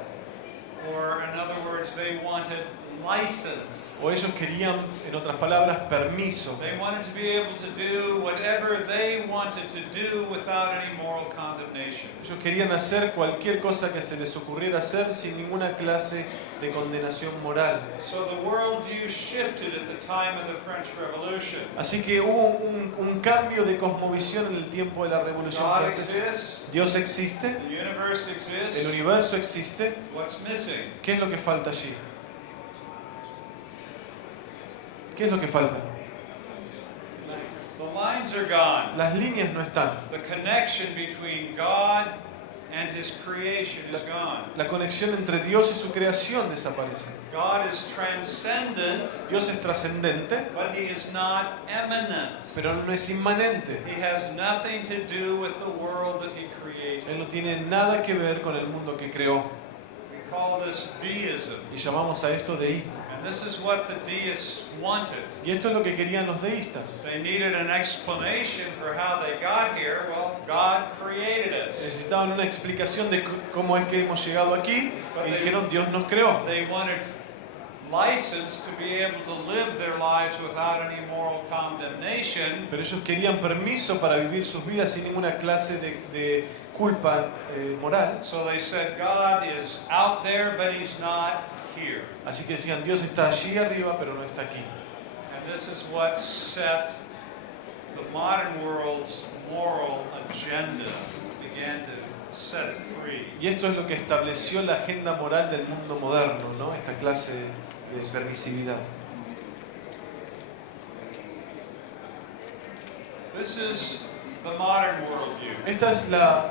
or in other words, they wanted license. o ellos querían, en otras palabras, permiso. They wanted to be able to do whatever they wanted to do without any moral condemnation. Ellos querían hacer cualquier cosa que se les ocurriera hacer sin ninguna clase de condenación moral. So the worldview shifted at the time of the French Revolution. Así que hubo un cambio de cosmovisión en el tiempo de la Revolución God Francesa. exists, Dios existe, the universe el exists. universo existe. What's missing? ¿Qué es lo que falta allí? ¿Qué es lo que falta? The lines are gone. Las líneas no están. The connection between God and His creation is gone. La conexión entre Dios y su creación desaparece. God is transcendent, Dios es trascendente, but He is not eminent. pero no es inmanente. He has nothing to do with the world that He created. Él no tiene nada que ver con el mundo que creó. We call this deism. Y llamamos a esto deísmo. And this is what the deists wanted. Y esto es lo que querían los deístas. They needed an explanation for how they got here. Well, God created us. Necesitaban una explicación de cómo es que hemos llegado aquí y dijeron Dios nos creó. They wanted license to be able to live their lives without any moral condemnation. Pero ellos querían permiso para vivir sus vidas sin ninguna clase de culpa moral. So they said God is out there, but He's not here. Así que decían Dios está allí arriba pero no está aquí. And this is what set the modern world's moral agenda, began to set it free. Y esto es lo que estableció la agenda moral del mundo moderno, ¿no? Esta clase de permisividad. This is the modern worldview. Esta es la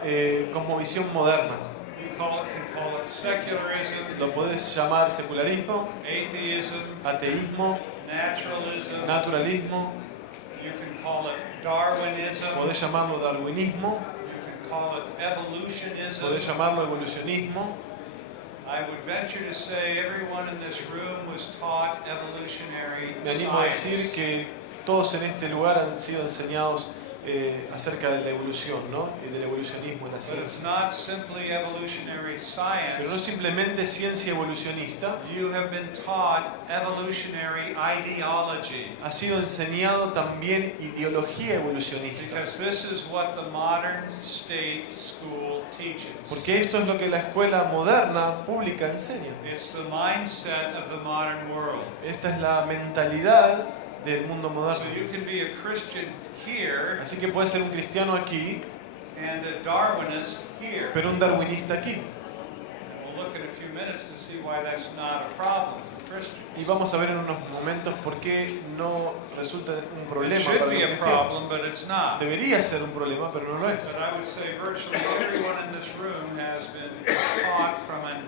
cosmovisión moderna. You can call it secularism, Lo podés llamar secularismo, atheism, ateísmo, naturalism. naturalismo, You can call it Darwinism. podés llamarlo darwinismo, You can call it evolutionism. podés llamarlo evolucionismo. I would venture to say everyone in this room was taught evolutionary Me animo a decir science. que todos en este lugar han sido enseñados acerca de la evolución, ¿no? Y del evolucionismo en la But ciencia. it's not simply evolutionary Pero no es science. simplemente ciencia evolucionista, You have been taught evolutionary ideology. ha sido enseñado también ideología evolucionista. Because this is what the modern state school teaches. Porque esto es lo que la escuela moderna pública enseña. It's the mindset of the modern world. Esta es la mentalidad del mundo So moderno. you can be a Christian here Así que puede ser un cristiano aquí, and a Darwinist here. pero un darwinista aquí. We'll look in a few minutes to see why that's not a problem for Christians. Y vamos a ver en unos momentos por qué no resulta un It problema should para los be a cristianos. problem, but it's not. Debería ser un problema, pero no lo es. But I would say virtually everyone in this room has been taught from an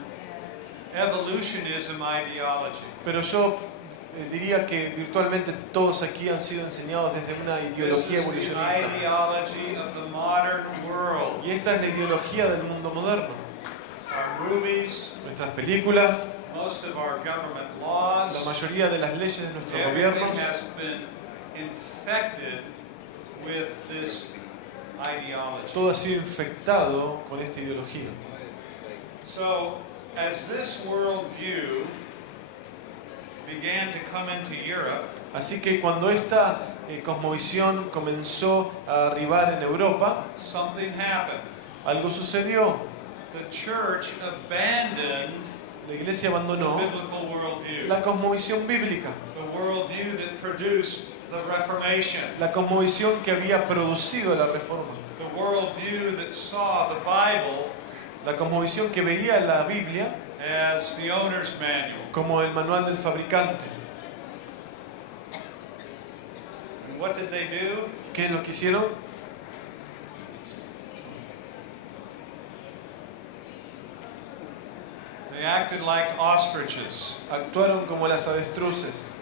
evolutionism ideology. Pero yo diría que virtualmente todos aquí han sido enseñados desde una This ideología is the evolucionista. ideology of the modern world. Y esta es la ideología del mundo moderno. Our movies, Nuestras películas, most of our government la laws, mayoría de las leyes de nuestros everything gobiernos has been infected with this ideology. todo ha sido infectado con esta ideología. So, as this worldview began to come into Europe, Así que cuando esta cosmovisión comenzó a arribar en Europa, something happened. algo sucedió. The church abandoned La iglesia the abandonó biblical worldview, la cosmovisión bíblica, the worldview that produced the Reformation, la cosmovisión que había producido la Reforma, the worldview that saw the Bible la cosmovisión que veía la Biblia as the owner's manual. como el manual del fabricante. And what did they do? ¿Qué es lo que hicieron? They acted like ostriches. Actuaron como las avestruces,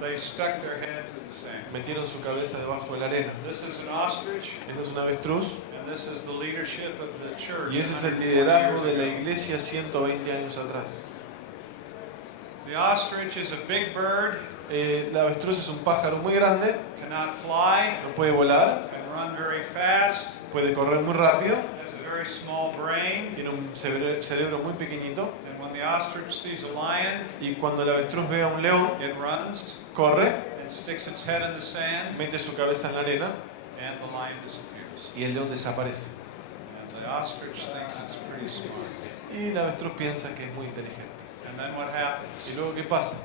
They stuck their heads in the sand. metieron su cabeza debajo de la arena. This is an ostrich, Esa es una avestruz and this is the leadership of the church. y ese es el 140 liderazgo years de la ago. iglesia 120 años atrás. The ostrich is a big bird, La avestruz es un pájaro muy grande, cannot fly, no puede volar, can run very fast, puede correr muy rápido, has a very small brain, tiene un cerebro muy pequeñito and when the ostrich sees a lion, y cuando la avestruz ve a un león, it runs corre, and sticks its head in the sand, mete su cabeza en la arena and the lion disappears. y el león desaparece. And the ostrich thinks it's pretty smart. Y la avestruz piensa que es muy inteligente. And then what happens? ¿Y luego qué pasa?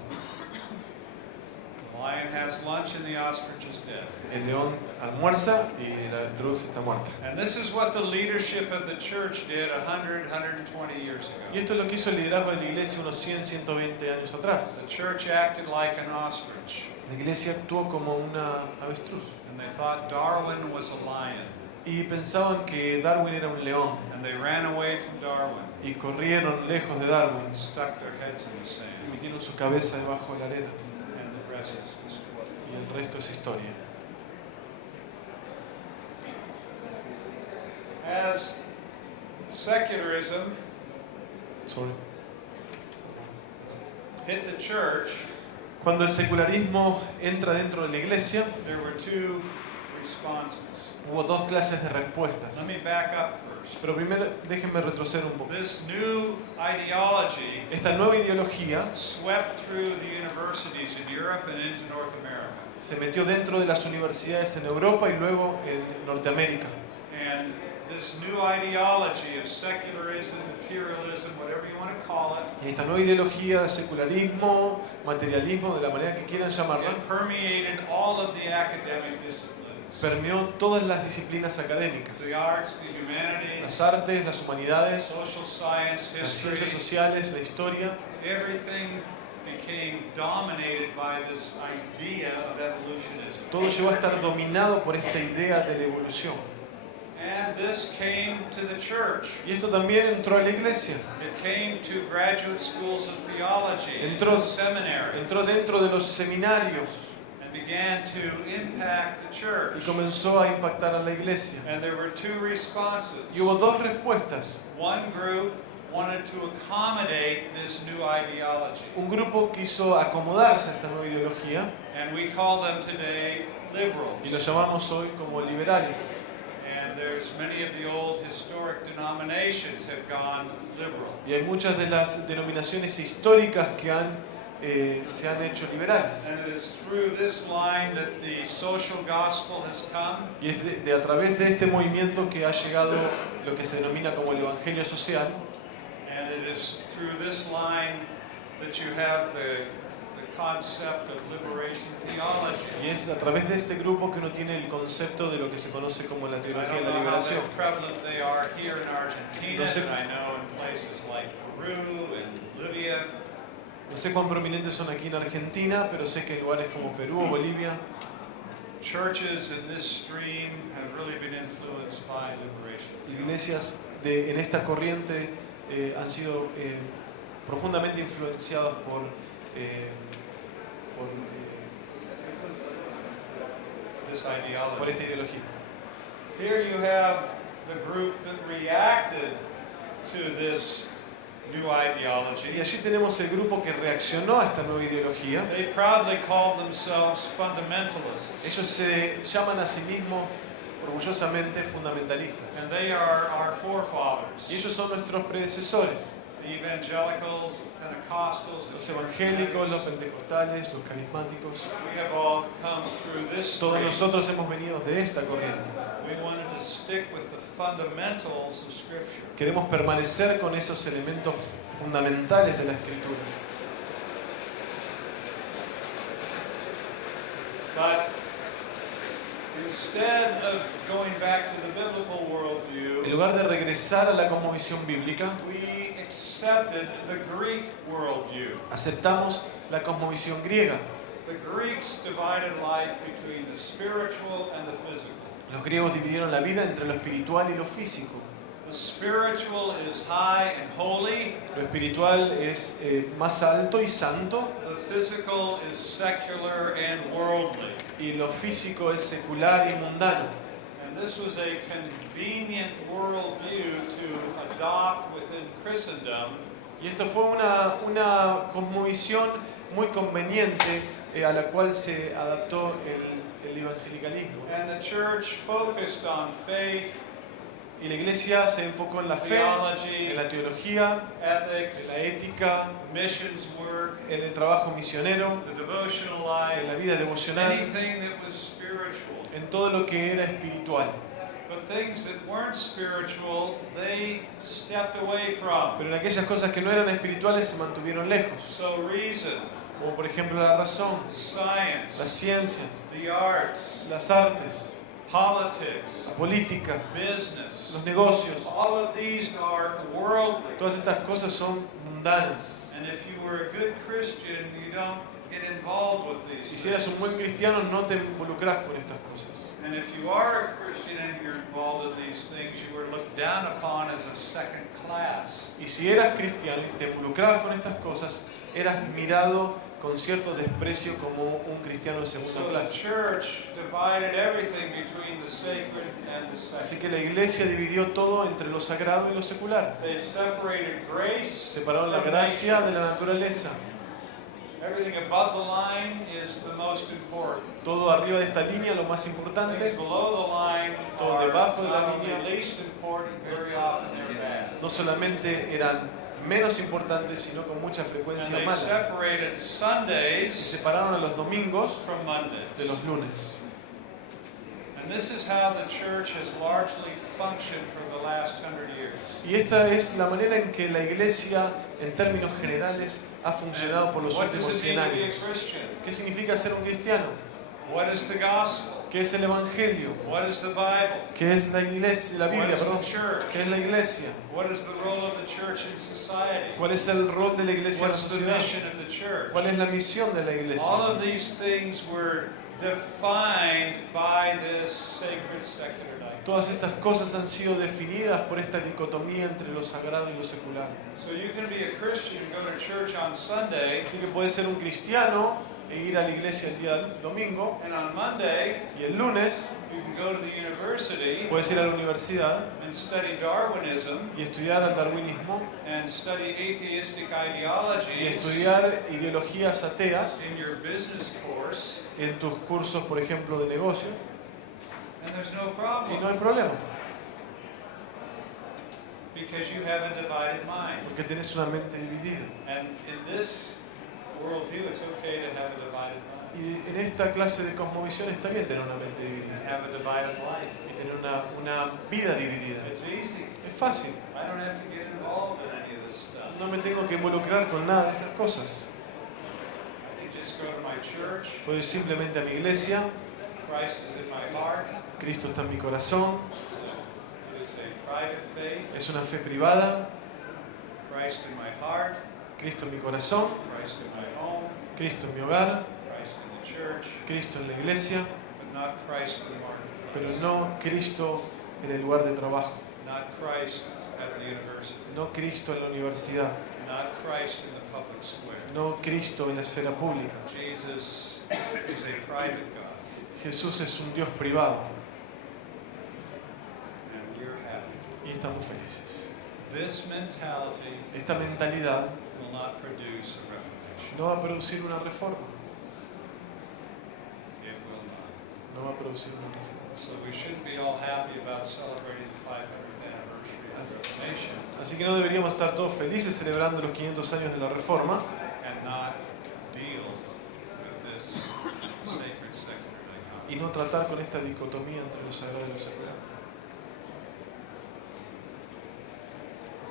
The lion has lunch and the ostrich is dead. El león almuerza y la avestruz está muerta. And this is what the leadership of the church did 100, 120 years Y ago. esto es lo que hizo el liderazgo de la iglesia unos 100, 120 años atrás. The church acted like an ostrich, La iglesia actuó como una avestruz and they thought Darwin was a lion, y pensaban que Darwin era un león and they ran away from Darwin y corrieron lejos de Darwin and stuck their heads in the y sand. metieron su cabeza debajo de la arena. And the rest is history. Y el resto es historia. As secularism Sorry. hit the church, Cuando el secularismo entra dentro de la iglesia, there were two responses. hubo dos clases de respuestas. Let me back up first. Pero primero déjenme retroceder un poco. This new ideology Esta nueva ideología swept through the universities in Europe and into North America. se metió dentro de las universidades en Europa y luego en Norteamérica. And this new ideology of secularism, materialism, whatever you want to call it, Y esta nueva ideología de secularismo, materialismo, de la manera que quieran llamarla, it permeated all of the academic disciplines. permeó todas las disciplinas académicas. The arts, the humanities, Las artes, las humanidades, social science, las ciencias history, sociales, la historia, everything became dominated by this idea of evolutionism. todo llegó a estar dominado por esta idea de la evolución. And this came to the church. Y esto también entró a la iglesia, It came to graduate schools of theology, Entró- into seminaries, entró dentro de los seminarios and began to impact the y church. comenzó a impactar a la iglesia. And there were two responses. Y hubo dos respuestas. One group wanted to accommodate this new ideology, Un grupo quiso acomodarse a esta nueva ideología and we call them today y liberals. los llamamos hoy como liberales. And there's many of the old historic denominations have gone liberal. Y hay muchas de las denominaciones históricas que se han hecho liberales. And it is through this line that the social gospel has come. Y es a través de este movimiento que ha llegado lo que se denomina como el Evangelio Social. And it is through this line that you have the concept of liberation theology. Y es a través de este grupo que uno tiene el concepto de lo que se conoce como la I teología de don't la know how liberación. prevalent they are here in Argentina, No sé- but I know in places like Peru and Libya. No sé cuán prominentes son aquí en Argentina, pero sé que en lugares como Perú o Bolivia, Churches in this stream have really been influenced by liberation theology. iglesias en esta corriente han sido profundamente influenciados por This por ideology. esta ideología. Here you have the group that reacted to this new Y ideology. allí tenemos el grupo que reaccionó a esta nueva ideología. They proudly call themselves fundamentalists. Ellos se llaman a sí mismos orgullosamente fundamentalistas. And they are our forefathers. Y ellos son nuestros predecesores. the evangelicals, Pentecostals, Los the evangélicos, los charismatics, pentecostales, los carismáticos, we have all come through this todos stream. nosotros hemos venido de esta corriente. We wanted to stick with the fundamentals of Scripture. Queremos permanecer con esos elementos fundamentales de la Escritura. But instead of going back to the biblical En worldview, lugar de regresar a la cosmovisión bíblica, we accepted the Greek worldview. aceptamos la cosmovisión griega. The Greeks divided life between the spiritual and the physical. Los griegos dividieron la vida entre lo espiritual y lo físico. The spiritual is high and holy. Lo espiritual es más alto y santo, The physical is secular and worldly. y lo físico es secular y mundano. And this was a convenient worldview to adopt within Christendom, Y esto fue una cosmovisión muy conveniente a la cual se adaptó el evangelicalismo. and the church focused on faith, Y la iglesia se enfocó en la fe, theology, en la teología, en ethics, la ética, missions work, en el trabajo misionero, the devotional en life, la vida devocional, anything that was spiritual. en todo lo que era espiritual. But things that weren't spiritual, they stepped away from. Pero en aquellas cosas que no eran espirituales se mantuvieron lejos, So reason, como por ejemplo la razón, las science, ciencias, the arts, las artes, politics, la política, business, los negocios. all of these are worldly. Todas estas cosas son mundanas. And if you were a good Christian, you don't get involved with Y these si eras un things. buen cristiano, no te involucras con estas cosas. And if you are a Christian and you're involved in these things, you were looked down upon as a second class. Y si eras cristiano y te involucrabas con estas cosas, eras mirado con cierto desprecio como un cristiano de segunda So the clase. church divided everything between the sacred and the Así secular. que la iglesia dividió todo entre lo sagrado y lo secular. They separated grace Separaron la from gracia nature. de la naturaleza. Everything above the line is the most important. Todo arriba de esta línea, lo más Things importante, below the line Todo are debajo de la not only línea. least important, very often they're bad. no solamente eran menos importantes, sino con mucha And frecuencia they malas. separated Se Sundays separaron a los domingos from Mondays. de los lunes. And this is how the church has largely functioned for the last 100 years. Y esta es la manera en que la iglesia, en términos generales, ha funcionado por los What does últimos it 100 mean to be a años. Christian? ¿Qué significa ser un cristiano? What is the gospel? ¿Qué es el evangelio? What is the Bible? ¿Qué es la iglesia, la What Biblia, is the perdón? church? ¿Qué es la iglesia? What is the role of the church in society? ¿Cuál es el rol de la iglesia en la What's the sociedad? mission of the church? ¿Cuál es la misión de la All iglesia? of these things were defined by this sacred secular dichotomy. Todas estas cosas han sido definidas por esta dicotomía entre lo sagrado y lo secular. So you can be a Christian and go to church on Sunday, Así que puedes ser un cristiano e ir a la iglesia el día domingo, and on Monday y el lunes you can go to the university puedes ir a la universidad and study Darwinism y estudiar el darwinismo and study atheistic y ideologies estudiar ideologías ateas in your business course, en tus cursos, por ejemplo, de negocios, and there's no y problem no hay problema, because you have a divided mind. porque tienes una mente dividida. And in this worldview, it's okay to have a divided mind Y en esta clase de cosmovisión está bien tener una mente and dividida have a divided life. y tener una vida dividida. It's easy. Es fácil, I don't have to get involved in any of this stuff. no me tengo que involucrar con nada de esas cosas. I can just go to my church. Puedo ir simplemente a mi iglesia, Christ is in my heart. Cristo está en mi corazón, It's a private faith. es una fe privada, Christ in my heart. Cristo en mi corazón, Christ in my home. Cristo en mi hogar, Christ in the church. Cristo en la iglesia, But not Christ in the pero marketplace. no Cristo en el lugar de trabajo, Not Christ at the university. no Cristo en la universidad, Not Christ in the public square. no Cristo en la esfera pública. Jesus is a private God. Jesús es un Dios privado And you're happy. y estamos felices. This mentality Esta mentalidad will not produce a reformation. no va a producir una reforma, It will not. no va a producir una reforma. So we shouldn't be all happy about celebrating the 500th anniversary. anniversary of the Reformation Así que no deberíamos estar todos felices celebrando los 500 años de la Reforma and not deal with this sacred secular dichotomy. y no tratar con esta dicotomía entre lo sagrado y lo secular.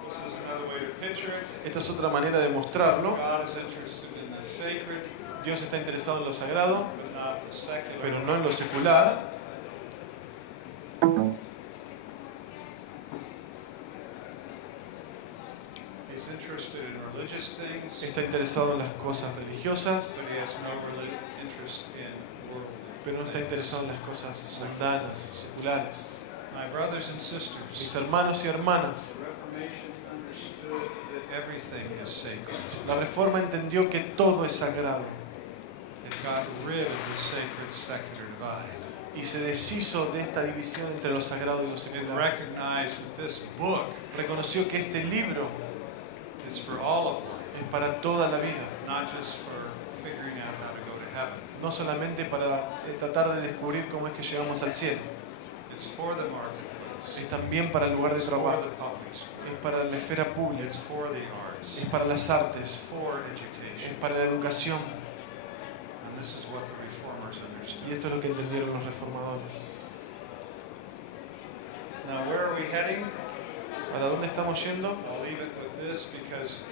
This is another way to picture it. Esta es otra manera de mostrarlo. God is interested in the sacred, Dios está interesado en lo sagrado, but not the secular. pero no en lo secular. He's interested in religious things, Está interesado en las cosas religiosas, but he has no interest in worldly pero no está things. interesado en las cosas mundanas, seculares. My brothers and Mis sisters, hermanos y hermanas, the Reformation understood that everything is sacred. la Reforma entendió que todo es sagrado It got rid of the sacred secular divide. y se deshizo de esta división entre lo sagrado y lo It secular. recognized that this book Reconoció que este libro is for all of life, es para toda la vida, not just for figuring out how to go to heaven. no solamente para tratar de descubrir cómo es que llegamos al cielo, It's for the marketplace. es también para el lugar de It's for trabajo, the public school. es para la esfera pública, It's for the arts. es para las It's artes, for es education. para la educación. And this is what the reformers understood. Y esto es lo que entendieron los reformadores. Now, where are we heading? ¿Para dónde estamos yendo? I'll leave it with this because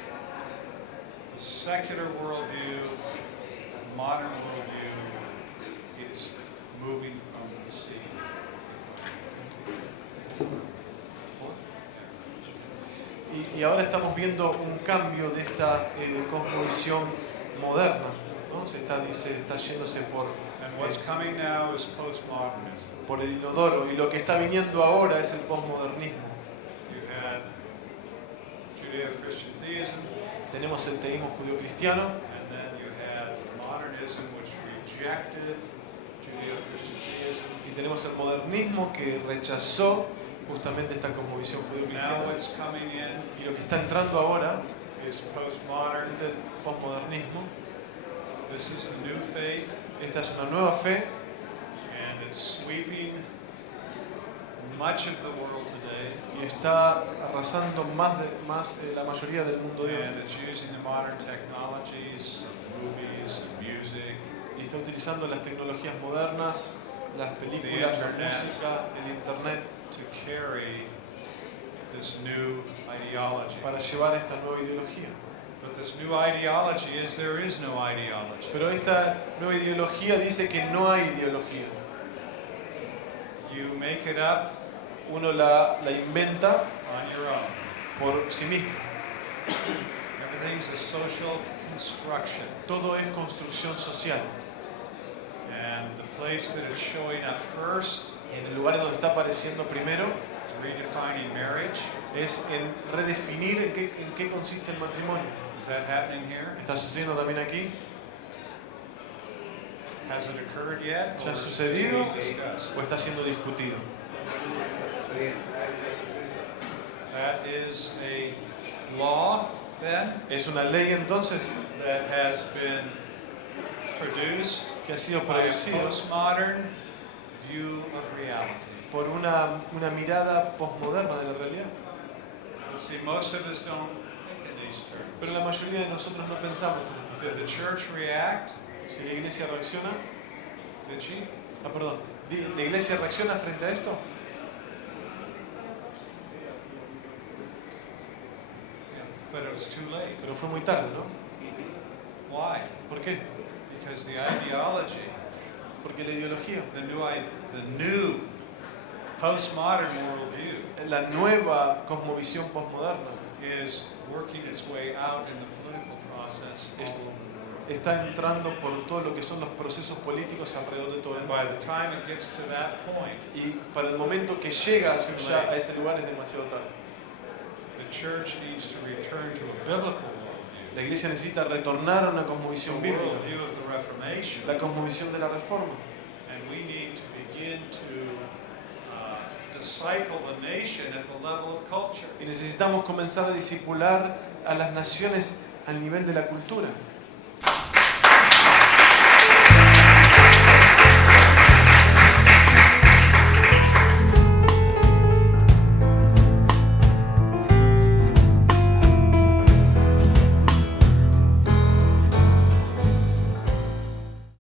the secular worldview, the modern worldview, is moving from the sea. Y ahora estamos viendo un cambio de esta cosmovisión moderna, ¿no? Se está yéndose And what's coming now is postmodernism. por el inodoro, y lo que está viniendo ahora es el posmodernismo. You had Judeo-Christian theism, Tenemos el teísmo judío-cristiano, and then you had modernism, which rejected Judeo-Christian theism. y tenemos el modernismo que rechazó justamente esta cosmovisión Now judío-cristiana. what's coming in Y lo que está entrando ahora is postmodern. es el posmodernismo. This is the new faith, Esta es una nueva fe and it's sweeping much of the world today, y está arrasando más la mayoría del mundo de hoy. and it's using the modern technologies of movies and music, Y está utilizando las tecnologías modernas, las películas, The la internet. música, el internet, to carry this new ideology. para llevar esta nueva ideología. But this new ideology is there is no ideology. Pero esta nueva ideología dice que no hay ideología. You make it up Uno la inventa on your own. por sí mismo. Everything's a social construction. Todo es construcción social. And the place that it's showing up first En el lugar donde está apareciendo primero is redefining marriage. es en redefinir en qué consiste el matrimonio. Is that happening here? ¿Está sucediendo también aquí? Has it occurred yet? ¿Ya Or ha is sucedido it being discussed? o está siendo discutido? That is a law then ¿Es una ley entonces that has been produced que ha sido by a producida postmodern view of reality. por una mirada posmoderna de la realidad? But see, most of us don't think in these Pero terms. la mayoría de nosotros no pensamos en estos Did the términos. church react? Si la iglesia reacciona, Did she? perdón, ¿la iglesia reacciona frente a esto? Yeah. But it was too late. Pero fue muy tarde, ¿no? Why? ¿Por qué? Because the ideology, Porque la ideología, the new postmodern worldview la nueva cosmovisión posmoderna, is working its way out in the political process all Es- over the world. está entrando por todo lo que son los procesos políticos alrededor de todo el And mundo. by the time it gets to that point, Y para el momento que llega ya a ese lugar es demasiado tarde. the church needs to return to a biblical worldview. La iglesia necesita retornar a una The cosmovisión bíblica, worldview of the Reformation. la cosmovisión de la Reforma. And we need to begin to disciple the nation at the level of culture. Y necesitamos comenzar a discipular a las naciones al nivel de la cultura.